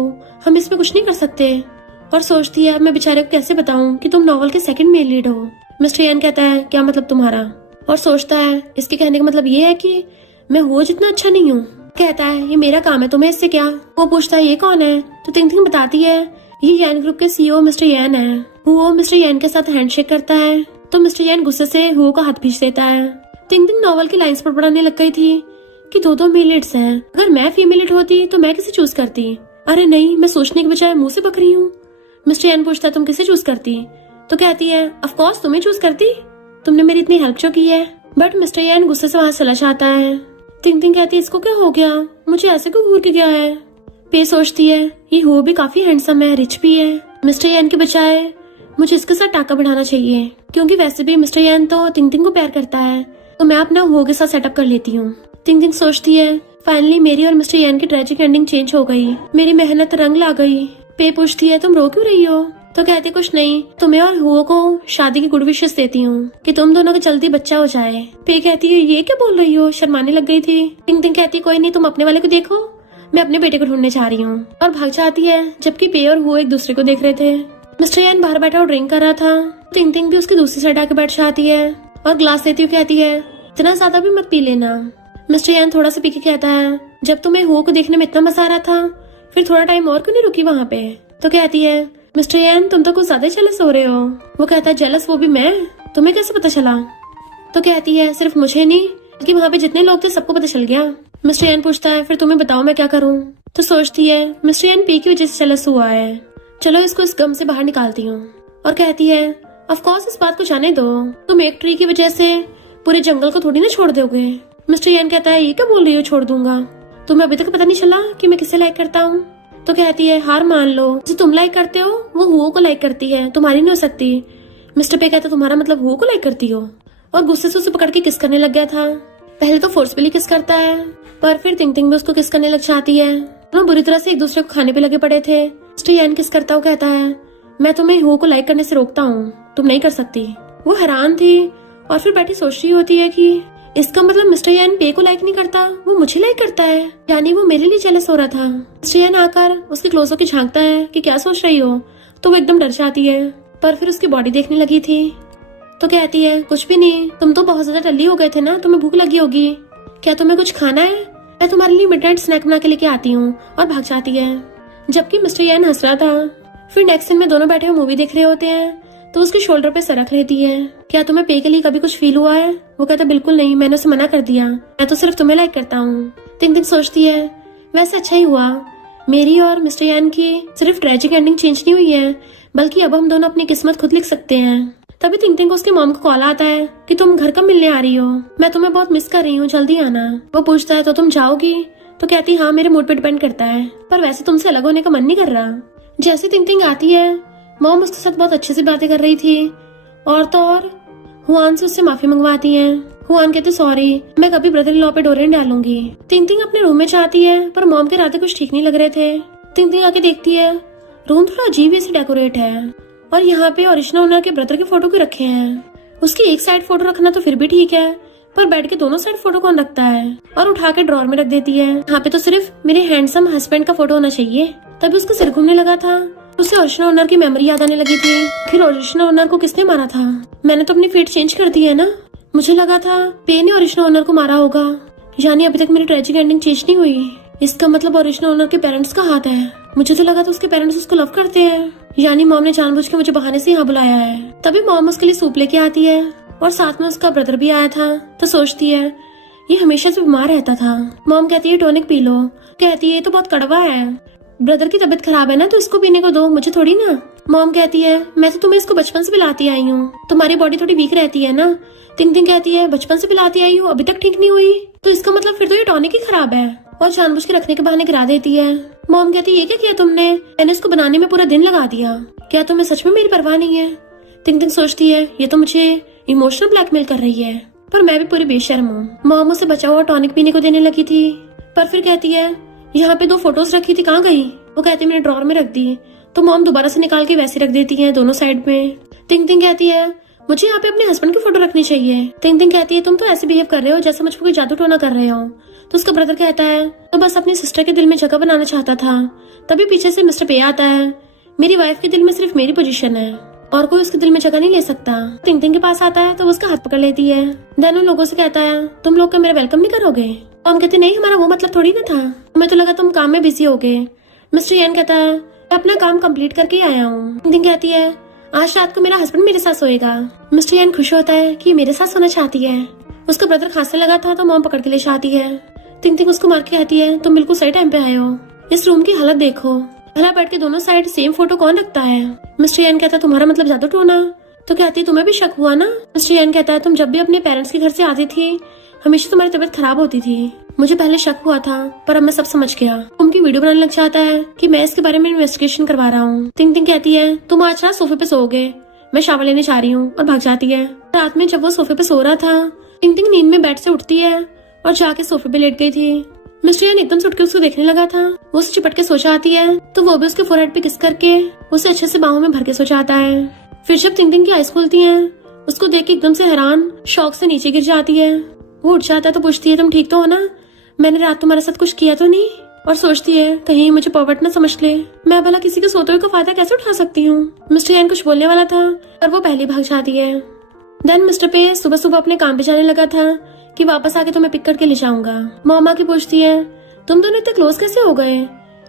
हम इसमें कुछ नहीं कर सकते। और सोचती है मैं बेचारे को कैसे बताऊं कि तुम नॉवल के सेकंड मेन लीड हो। मिस्टर यान कहता है क्या मतलब तुम्हारा, और सोचता है इसके कहने का मतलब ये है कि मैं हुओ जितना अच्छा नहीं हूँ। कहता है ये मेरा काम है, तुम्हें इससे क्या। वो पूछता है ये कौन है, तो तिंग तिंग बताती है ये यान ग्रुप के सीईओ मिस्टर यान है। हुओ मिस्टर यान के साथ हैंडशेक करता है तो मिस्टर यान गुस्से से हुओ का हाथ खींच देता है। तिंग तिंग नॉवल की लाइंस पढ़ने लग गई थी कि दो मेल लीड्स हैं, अगर मैं फीमेल लीड होती तो मैं किसे चूज करती। अरे नहीं, मैं सोचने के बजाय मुंह से बक रही हूँ। मिस्टर यान पूछता है तुम किसे चूज करती, तो कहती है ऑफ कोर्स तुम्हें चूज करती, तुमने मेरी इतनी हेल्प जो की है। बट मिस्टर यान गुस्से से वहां चला जाता है। तिंग तिंग कहती है इसको क्या हो गया, मुझे ऐसे क्यों घूर के गया है। पे सोचती है ये हो भी काफी हैंडसम है, रिच भी है, मिस्टर यान के बजाय मुझे इसके साथ टाका बढ़ाना चाहिए, क्योंकि वैसे भी मिस्टर यान तो तिंग तिंग को प्यार करता है, तो मैं अपना हो के साथ सेटअप कर लेती हूँ। तिंग तिंग सोचती है फाइनली मेरी और मिस्टर यान की ट्रेजिक एंडिंग चेंज हो गई, मेरी मेहनत रंग ला गई। पे पूछती है तुम रो क्यों रही हो, तो कहती कुछ नहीं, तुम्हें और हुओ को शादी की गुड विशेस देती हूँ कि तुम दोनों का जल्दी बच्चा हो जाए। पे कहती है ये क्या बोल रही हो, शर्माने लग गई थी। तिंग तिंग कहती कोई नहीं, तुम अपने वाले को देखो, मैं अपने बेटे को ढूंढने जा रही हूँ, और भाग जाती है। जबकि पे और हुओ एक दूसरे को देख रहे थे। मिस्टर यान बाहर बैठा और ड्रिंक कर रहा था। तिंग तिंग भी उसकी दूसरी साइड आके बैठ जाती है और ग्लास लेती हुई कहती है इतना ज्यादा भी मत पी लेना। मिस्टर यान थोड़ा सा पी के कहता है जब तुम्हें हुओ को देखने में इतना मजा आ रहा था, फिर थोड़ा टाइम और क्यों नहीं रुकी वहाँ पे। तो कहती है मिस्टर यान तुम तो कुछ ज्यादा जेलस हो रहे हो। वो कहता है जेलस वो भी मैं, तुम्हें कैसे पता चला। तो कहती है सिर्फ मुझे नहीं बल्कि वहाँ पे जितने लोग थे सबको पता चल गया। मिस्टर यान पूछता है फिर तुम्हें बताओ मैं क्या करूँ। तो सोचती है मिस्टर यान पी की वजह से जेलस हुआ है, चलो इसको इस गम से बाहर निकालती हूँ। और कहती है ऑफ कोर्स इस बात को जाने दो, तुम एक ट्री की वजह से पूरे जंगल को थोड़ी ना छोड़ दोगे। मिस्टर यान कहता है ये क्या बोल रही हो छोड़ दूंगा, तुम्हें अभी तक पता नहीं चला कि मैं किसे लाइक करता हूँ। तो कहती है हार मान लो, जो तुम लाइक करते हो वो हुओ को लाइक करती है, तुम्हारी नहीं हो सकती। मिस्टर पे कहता तुम्हारा मतलब हुओ को लाइक करती हो, और गुस्से से उसे पकड़ के किस करने लग गया था। पहले तो फोर्सफुली किस करता है, पर फिर तिंग तिंग भी उसको किस करने लग जाती है। दोनों बुरी तरह से एक दूसरे को खाने पे लगे पड़े थे। मिस्टर यान किस करता हुआ कहता है मैं तुम्हें हुओ को लाइक करने से रोकता हूँ, तुम नहीं कर सकती। वो हैरान थी और फिर बैठी सोच रही होती है कि इसका मतलब मिस्टर यान पे को लाइक नहीं करता, वो मुझे लाइक करता है, यानी वो मेरे लिए जेलस हो रहा था। मिस्टर यान आकर उसके क्लोज होकर झांकता है कि क्या सोच रही हो, तो वो एकदम डर जाती है, पर फिर उसकी बॉडी देखने लगी थी। तो कहती है कुछ भी नहीं, तुम तो बहुत ज्यादा टल्ली हो गए थे ना, तुम्हें भूख लगी होगी, क्या तुम्हें कुछ खाना है, मैं तुम्हारे लिए मिडनाइट स्नैक बना के लेके आती हूँ। और भाग जाती है। जबकि मिस्टर यान हंस रहा था। फिर नेक्स्ट सीन में दोनों बैठे हुए मूवी देख रहे होते हैं, तो उसके शोल्डर पे सर रख लेती है। क्या तुम्हें पे के लिए कभी कुछ फील हुआ है। वो कहता बिल्कुल नहीं, मैंने उसे मना कर दिया, मैं तो सिर्फ तुम्हें लाइक करता हूँ। तिंग तिंग सोचती है वैसे अच्छा ही हुआ, मेरी और मिस्टर यान की सिर्फ ट्रेजिक एंडिंग चेंज नहीं हुई है, बल्कि अब हम दोनों अपनी किस्मत खुद लिख सकते हैं। तभी तिंग तिंग को उसकी मॉम को कॉल आता है कि तुम घर कब मिलने आ रही हो, मैं तुम्हें बहुत मिस कर रही हूँ, जल्दी आना। वो पूछता है तो तुम जाओगी, तो कहती हाँ मेरे मूड पे डिपेंड करता है, पर वैसे तुमसे अलग होने का मन नहीं कर रहा। जैसे तिंग तिंग आती है, मॉम उसके साथ बहुत अच्छे से बातें कर रही थी, और तो और हुआन से उससे माफी मंगवाती है। हुआन कहते सॉरी, मैं कभी ब्रदर इन लॉ पे डोरे नहीं डालूंगी। तिंग तिंग अपने रूम में जाती है, पर मॉम के इरादे कुछ ठीक नहीं लग रहे थे। तिंग तिंग आके देखती है रूम थोड़ा अजीब ही से डेकोरेट है, और यहाँ पे ओरिजिनल ओनर के ब्रदर के फोटो भी रखे हैं। उसकी एक साइड फोटो रखना तो फिर भी ठीक है, पर बेड के दोनों साइड फोटो कौन रखता है, और उठा के ड्रॉर में रख देती है। यहाँ पे तो सिर्फ मेरे हैंडसम हस्बैंड का फोटो होना चाहिए। तभी उसको सिर घूमने लगा था, उसे ओरिजिनल ओनर की मेमोरी याद आने लगी थी। फिर ओरिजिनल ओनर को किसने मारा था, मैंने तो अपनी फेट चेंज कर दी है ना, मुझे लगा था पे ने ओरिजिनल ओनर को मारा होगा, यानी अभी तक मेरी ट्रेजिक एंडिंग चेंज नहीं हुई। इसका मतलब ओरिजिनल ओनर के पेरेंट्स का हाथ है। मुझे तो लगा था उसके पेरेंट्स उसको लव करते हैं, यानी मॉम ने जानबूझ के मुझे बहाने से यहाँ बुलाया है। तभी मॉम उसके लिए सूप लेके आती है, और साथ में उसका ब्रदर भी आया था। तो सोचती है ये हमेशा से बीमार रहता था। मॉम कहती है टॉनिक पी लो, कहती है ये तो बहुत कड़वा है। ब्रदर की तबीयत खराब है ना, तो इसको पीने को दो, मुझे थोड़ी ना। मॉम कहती है मैं तो तुम्हें इसको बचपन से पिलाती आई हूँ, तुम्हारी बॉडी थोड़ी वीक रहती है ना। तिंग तिंग कहती है बचपन से पिलाती आई हूँ, अभी तक ठीक नहीं हुई, तो इसका मतलब फिर तो ये टॉनिक ही खराब है, और जानबूझ के रखने के बहाने गिरा देती है। मॉम कहती है ये क्या किया तुमने, मैंने इसको बनाने में पूरा दिन लगा दिया, क्या तुम्हें सच में मेरी परवाह नहीं है। तिंग तिंग सोचती है ये तो मुझे इमोशनल ब्लैकमेल कर रही है, पर मैं भी पूरी बेशर्म हूँ। मॉम उसे बचा हुआ टॉनिक पीने को देने लगी थी, पर फिर कहती है यहाँ पे 2 फोटोज रखी थी, कहाँ गई। वो कहती है मैंने ड्रॉर में रख दी, तो मॉम दोबारा से निकाल के वैसे रख देती है दोनों साइड में। तिंग तिंग कहती है मुझे यहाँ पे अपने हस्बैंड की फोटो रखनी चाहिए। तिंग तिंग कहती है तुम तो ऐसे बिहेव कर रहे हो जैसे मुझको कोई जादू टोना कर रहे हो। तो उसका ब्रदर कहता है तो बस अपनी सिस्टर के दिल में जगह बनाना चाहता था। तभी पीछे से मिस्टर पे आता है, मेरी वाइफ के दिल में सिर्फ मेरी पोजीशन है और कोई उसके दिल में जगह नहीं ले सकता। तिंग तिंग के पास आता है तो उसका हाथ पकड़ लेती है। देन उन लोगों से कहता है तुम लोग क्या मेरा वेलकम नहीं करोगे। हम कहते नहीं, हमारा वो मतलब थोड़ी ना था, हमें तो लगा तुम काम में बिजी हो गए। मिस्टर यान कहता है मैं अपना काम कंप्लीट करके ही आया हूँ। तिंग तिंग कहती है आज रात को मेरा हस्बैंड मेरे साथ सोएगा। मिस्टर यान खुश होता है कि मेरे साथ सोना चाहती है। उसका ब्रदर खांसने लगा था तो मॉम पकड़ के ले आती है। तिंग तिंग उसको मार के कहती है तुम बिल्कुल सही टाइम पे आए हो, इस रूम की हालत देखो, भला बेड के दोनों साइड सेम फोटो कौन रखता है। मिस्टर यान कहता है तुम्हारा मतलब जादू टोना। तो कहती तुम्हें भी शक हुआ ना। मिस्टर यान कहता है तुम जब भी अपने पेरेंट्स के घर से आती थी हमेशा तुम्हारी तबीयत खराब होती थी, मुझे पहले शक हुआ था पर अब मैं सब समझ गया। उनकी वीडियो बनाने लग जाता है कि मैं इसके बारे में इन्वेस्टिगेशन करवा रहा हूँ। तिंग तिंग कहती है तुम आज रात सोफे पे सोओगे, मैं शावर लेने जा रही हूँ, और भाग जाती है। रात में जब वो सोफे पे सो रहा था तिंग तिंग नींद में बेड से उठती है और जाके सोफे पे लेट गई थी। मिस्टर यान एकदम से उठ के उसको देखने लगा था, वो उसे चिपट के सो जाती है तो वो भी उसके फोरहेड पे किस करके उसे अच्छे से बाहों में भर के सो जाता है। फिर जब तिंग तिंग की आईज खुलती है उसको देख के एकदम से हैरान शौक से नीचे गिर जाती है। वो उठ जाता है तो पूछती है तुम ठीक तो हो ना, मैंने रात तुम्हारे साथ कुछ किया तो नहीं। और सोचती है कहीं मुझे पर्वर्ट न समझ ले, मैं भला किसी के सोते हुए का फायदा कैसे उठा सकती हूँ। मिस्टर यान कुछ बोलने वाला था पर वो पहले भाग जाती है। देन मिस्टर पे सुबह सुबह अपने काम पे जाने लगा था कि वापस आके तुम्हें पिक करके ले जाऊंगा। मॉम आके पूछती है तुम दोनों इतने क्लोज कैसे हो गए,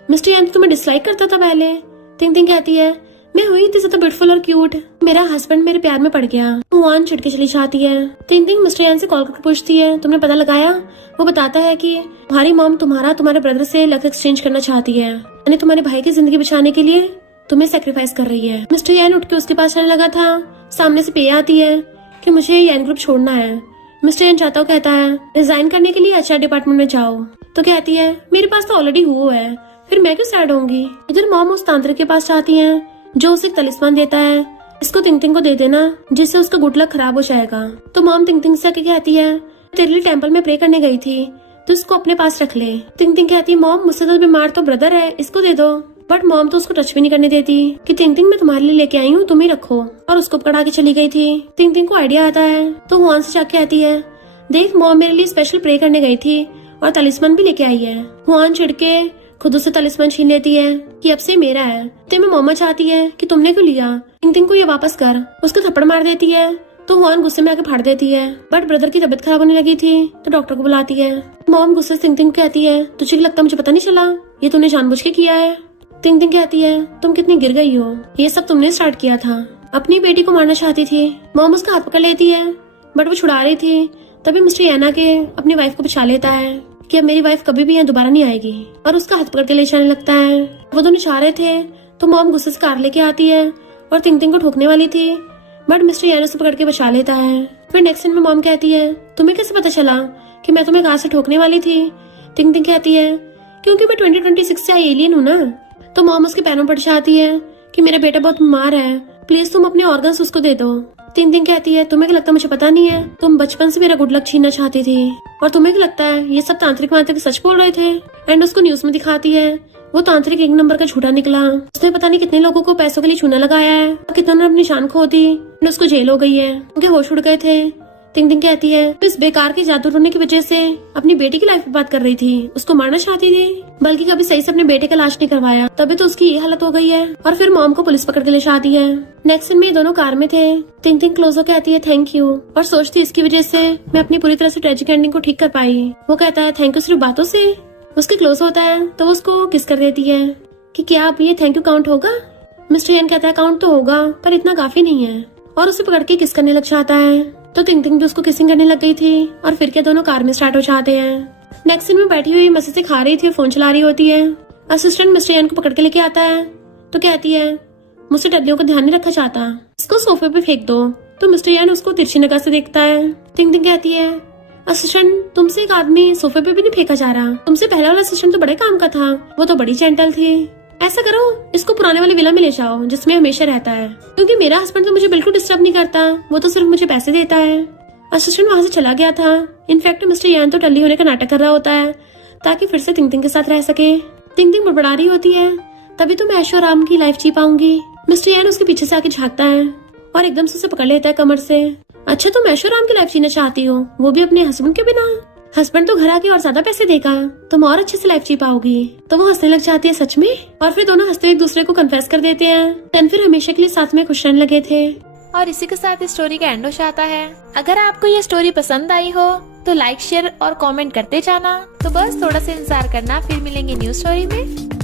मिस्टर यान तो तुम्हें डिसलाइक करता था पहले। तिंग तिंग कहती है मैं हुई इतनी ज्यादा ब्यूटीफुल और क्यूट, मेरा हस्बैंड मेरे प्यार में पड़ गया। वान चिढ़ चली जाती है। तिंग तिंग मिस्टर यान से कॉल करके पूछती है तुमने पता लगाया। वो बताता है कि तुम्हारी मॉम तुम्हारे ब्रदर से लक एक्सचेंज करना चाहती है, यानी तुम्हारे भाई की जिंदगी बचाने के लिए तुम्हें सेक्रीफाइस कर रही है। मिस्टर यान उठ के उसके पास चलने लगा था, सामने से पे आती है कि मुझे यान ग्रुप छोड़ना है। मिस्टर यान चाहता कहता है रिजाइन करने के लिए एचआर डिपार्टमेंट में जाओ। तो कहती है मेरे पास तो ऑलरेडी हुआ है, फिर मैं क्यों सैड होंगी। इधर मॉम उस तांत्रिक के पास जाती है जो उसे एक तलिस्मान देता है, इसको तिंग तिंग को दे देना जिससे उसका गुड लक खराब हो जाएगा। तो मॉम तिंग तिंग से कहती है तेरे लिए टेम्पल में प्रे करने गई थी तो इसको अपने पास रख ले। तिंग तिंग कहती है मॉम मुझसे तो बीमार तो ब्रदर है, इसको दे दो। बट मॉम तो उसको टच भी नहीं करने देती कि तिंग तिंग मैं तुम्हारे लिए लेके आई हूँ, तुम ही रखो, और उसको पकड़ा के चली गई थी। तिंग तिंग को आइडिया आता है तो हुआन से जाके आती है देख मॉम मेरे लिए स्पेशल प्रे करने गई थी और तलिस्मान भी लेके आई है। हुआन चिढ़ के खुद उससे तलिस्मान छीन लेती है कि अब से मेरा है। तो मैं मम्मा चाहती है कि तुमने क्यों लिया, तिंग तिंग को ये वापस कर। उसको थप्पड़ मार देती है तो हुआन गुस्से में आके फाड़ देती है। बट ब्रदर की तबीयत खराब होने लगी थी तो डॉक्टर को बुलाती है। मॉम गुस्से से तिंग तिंग को कहती है तुझे लगता मुझे पता नहीं चला, ये तूने जानबूझ के किया है। तिंग तिंग कहती है तुम कितनी गिर गई हो, ये सब तुमने स्टार्ट किया था, अपनी बेटी को मारना चाहती थी। मॉम उसका हाथ पकड़ लेती है बट वो छुड़ा रही थी। तभी मिस्टर याना के अपनी वाइफ को बचा लेता है कि अब मेरी वाइफ कभी भी यहाँ दोबारा नहीं आएगी, और उसका हाथ पकड़ के ले जाने लगता है। वो दोनों चाह रहे थे तो मॉम गुस्से से कार लेके आती है और तिंग तिंग को ठोकने वाली थी बट मिस्टर याना से पकड़ के बचा लेता है। फिर नेक्स्ट सीन में मॉम कहती है तुम्हें कैसे पता चला कि मैं तुम्हें कार से ठोकने वाली थी। तिंग तिंग कहती है क्योंकि मैं 2026 से आई एलियन हूँ ना। तो मॉम उसके पैरों पर जाती है कि मेरा बेटा बहुत बीमार है, प्लीज तुम अपने ऑर्गन्स उसको दे दो। तिंग तिंग कहती है तुम्हें क्या लगता मुझे पता नहीं है, तुम बचपन से मेरा गुड लक छीनना चाहती थी, और तुम्हें क्या लगता है ये सब तांत्रिक वांत्रिक सच बोल रहे थे। एंड उसको न्यूज में दिखाती है वो तांत्रिक 1 नंबर का झूठा निकला, उसने पता नहीं कितने लोगों को पैसों के लिए चूना लगाया है, कितनों ने अपनी जान खो दी, उसको जेल हो गई है, उनके होश उड़ गए थे। तिंग तिंग कहती है तो इस बेकार के जादू टोने की वजह से अपनी बेटी की लाइफ में बात कर रही थी, उसको मारना चाहती थी, बल्कि कभी सही से अपने बेटे का इलाज नहीं करवाया, तभी तो उसकी ये हालत हो गई है। और फिर मॉम को पुलिस पकड़ के ले जाती है। नेक्स्ट सीन में ये दोनों कार में थे। तिंग तिंग क्लोज होकर कहती है थैंक यू, और सोचती इसकी वजह से मैं अपनी पूरी तरह से ट्रेजिक एंडिंग को ठीक कर पाई। वो कहता है थैंक यू सिर्फ बातों से। उसके क्लोज होता है तो वो उसको किस कर देती है कि क्या अब ये थैंक यू काउंट होगा। मिस्टर यान कहता है काउंट तो होगा पर इतना काफी नहीं है, और उसे पकड़ के किस करने लग जाता है। तो तिंग तिंग भी उसको किसिंग करने लग गई थी, और फिर क्या दोनों कार में स्टार्ट हो जाते हैं। नेक्स्ट सीन में बैठी हुई मस्ती से खा रही थी और फोन चला रही होती है। असिस्टेंट मिस्टर यान को पकड़ के लेके आता है तो कहती है मुझसे टल्लियों का ध्यान नहीं रखा चाहता, इसको सोफे पे फेंक दो। तो मिस्टर यान उसको तिरछी निगाह से देखता है। टिंग टिंग कहती है असिस्टेंट तुमसे एक आदमी सोफे पे भी नहीं फेंका जा रहा, तुमसे पहला वाला असिस्टेंट तो बड़े काम का था, वो तो बड़ी जेंटल थी। ऐसा करो इसको पुराने वाले विला में ले जाओ जिसमें हमेशा रहता है, क्योंकि मेरा हस्बैंड तो मुझे बिल्कुल डिस्टर्ब नहीं करता, वो तो सिर्फ मुझे पैसे देता है। असिस्टेंट वहां से चला गया था। इनफैक्ट मिस्टर यान तो टल्ली होने का नाटक कर रहा होता है ताकि फिर से टिंग टिंग के साथ रह सके। टिंग टिंग बड़बड़ा रही होती है तभी तो मैं ऐशो आराम की लाइफ जी पाऊंगी। मिस्टर यान उसके पीछे से आके झांकता है और एकदम से उसे पकड़ लेता है कमर से। अच्छा तुम ऐशो आराम की लाइफ जीना चाहती हो, वो भी अपने हस्बैंड के बिना? हस्बैंड तो घर आके और ज्यादा पैसे देगा, तुम और अच्छे से लाइफ जी पाओगी। तो वो हंसने लग जाती है सच में, और फिर दोनों हंसते एक दूसरे को कन्फेस कर देते हैं। तन फिर हमेशा के लिए साथ में खुश रहने लगे थे। और इसी के साथ इस स्टोरी का एंड हो जाता है। अगर आपको ये स्टोरी पसंद आई हो तो लाइक शेयर और कमेंट करते जाना। तो बस थोड़ा सा इंतजार करना, फिर मिलेंगे न्यू स्टोरी में।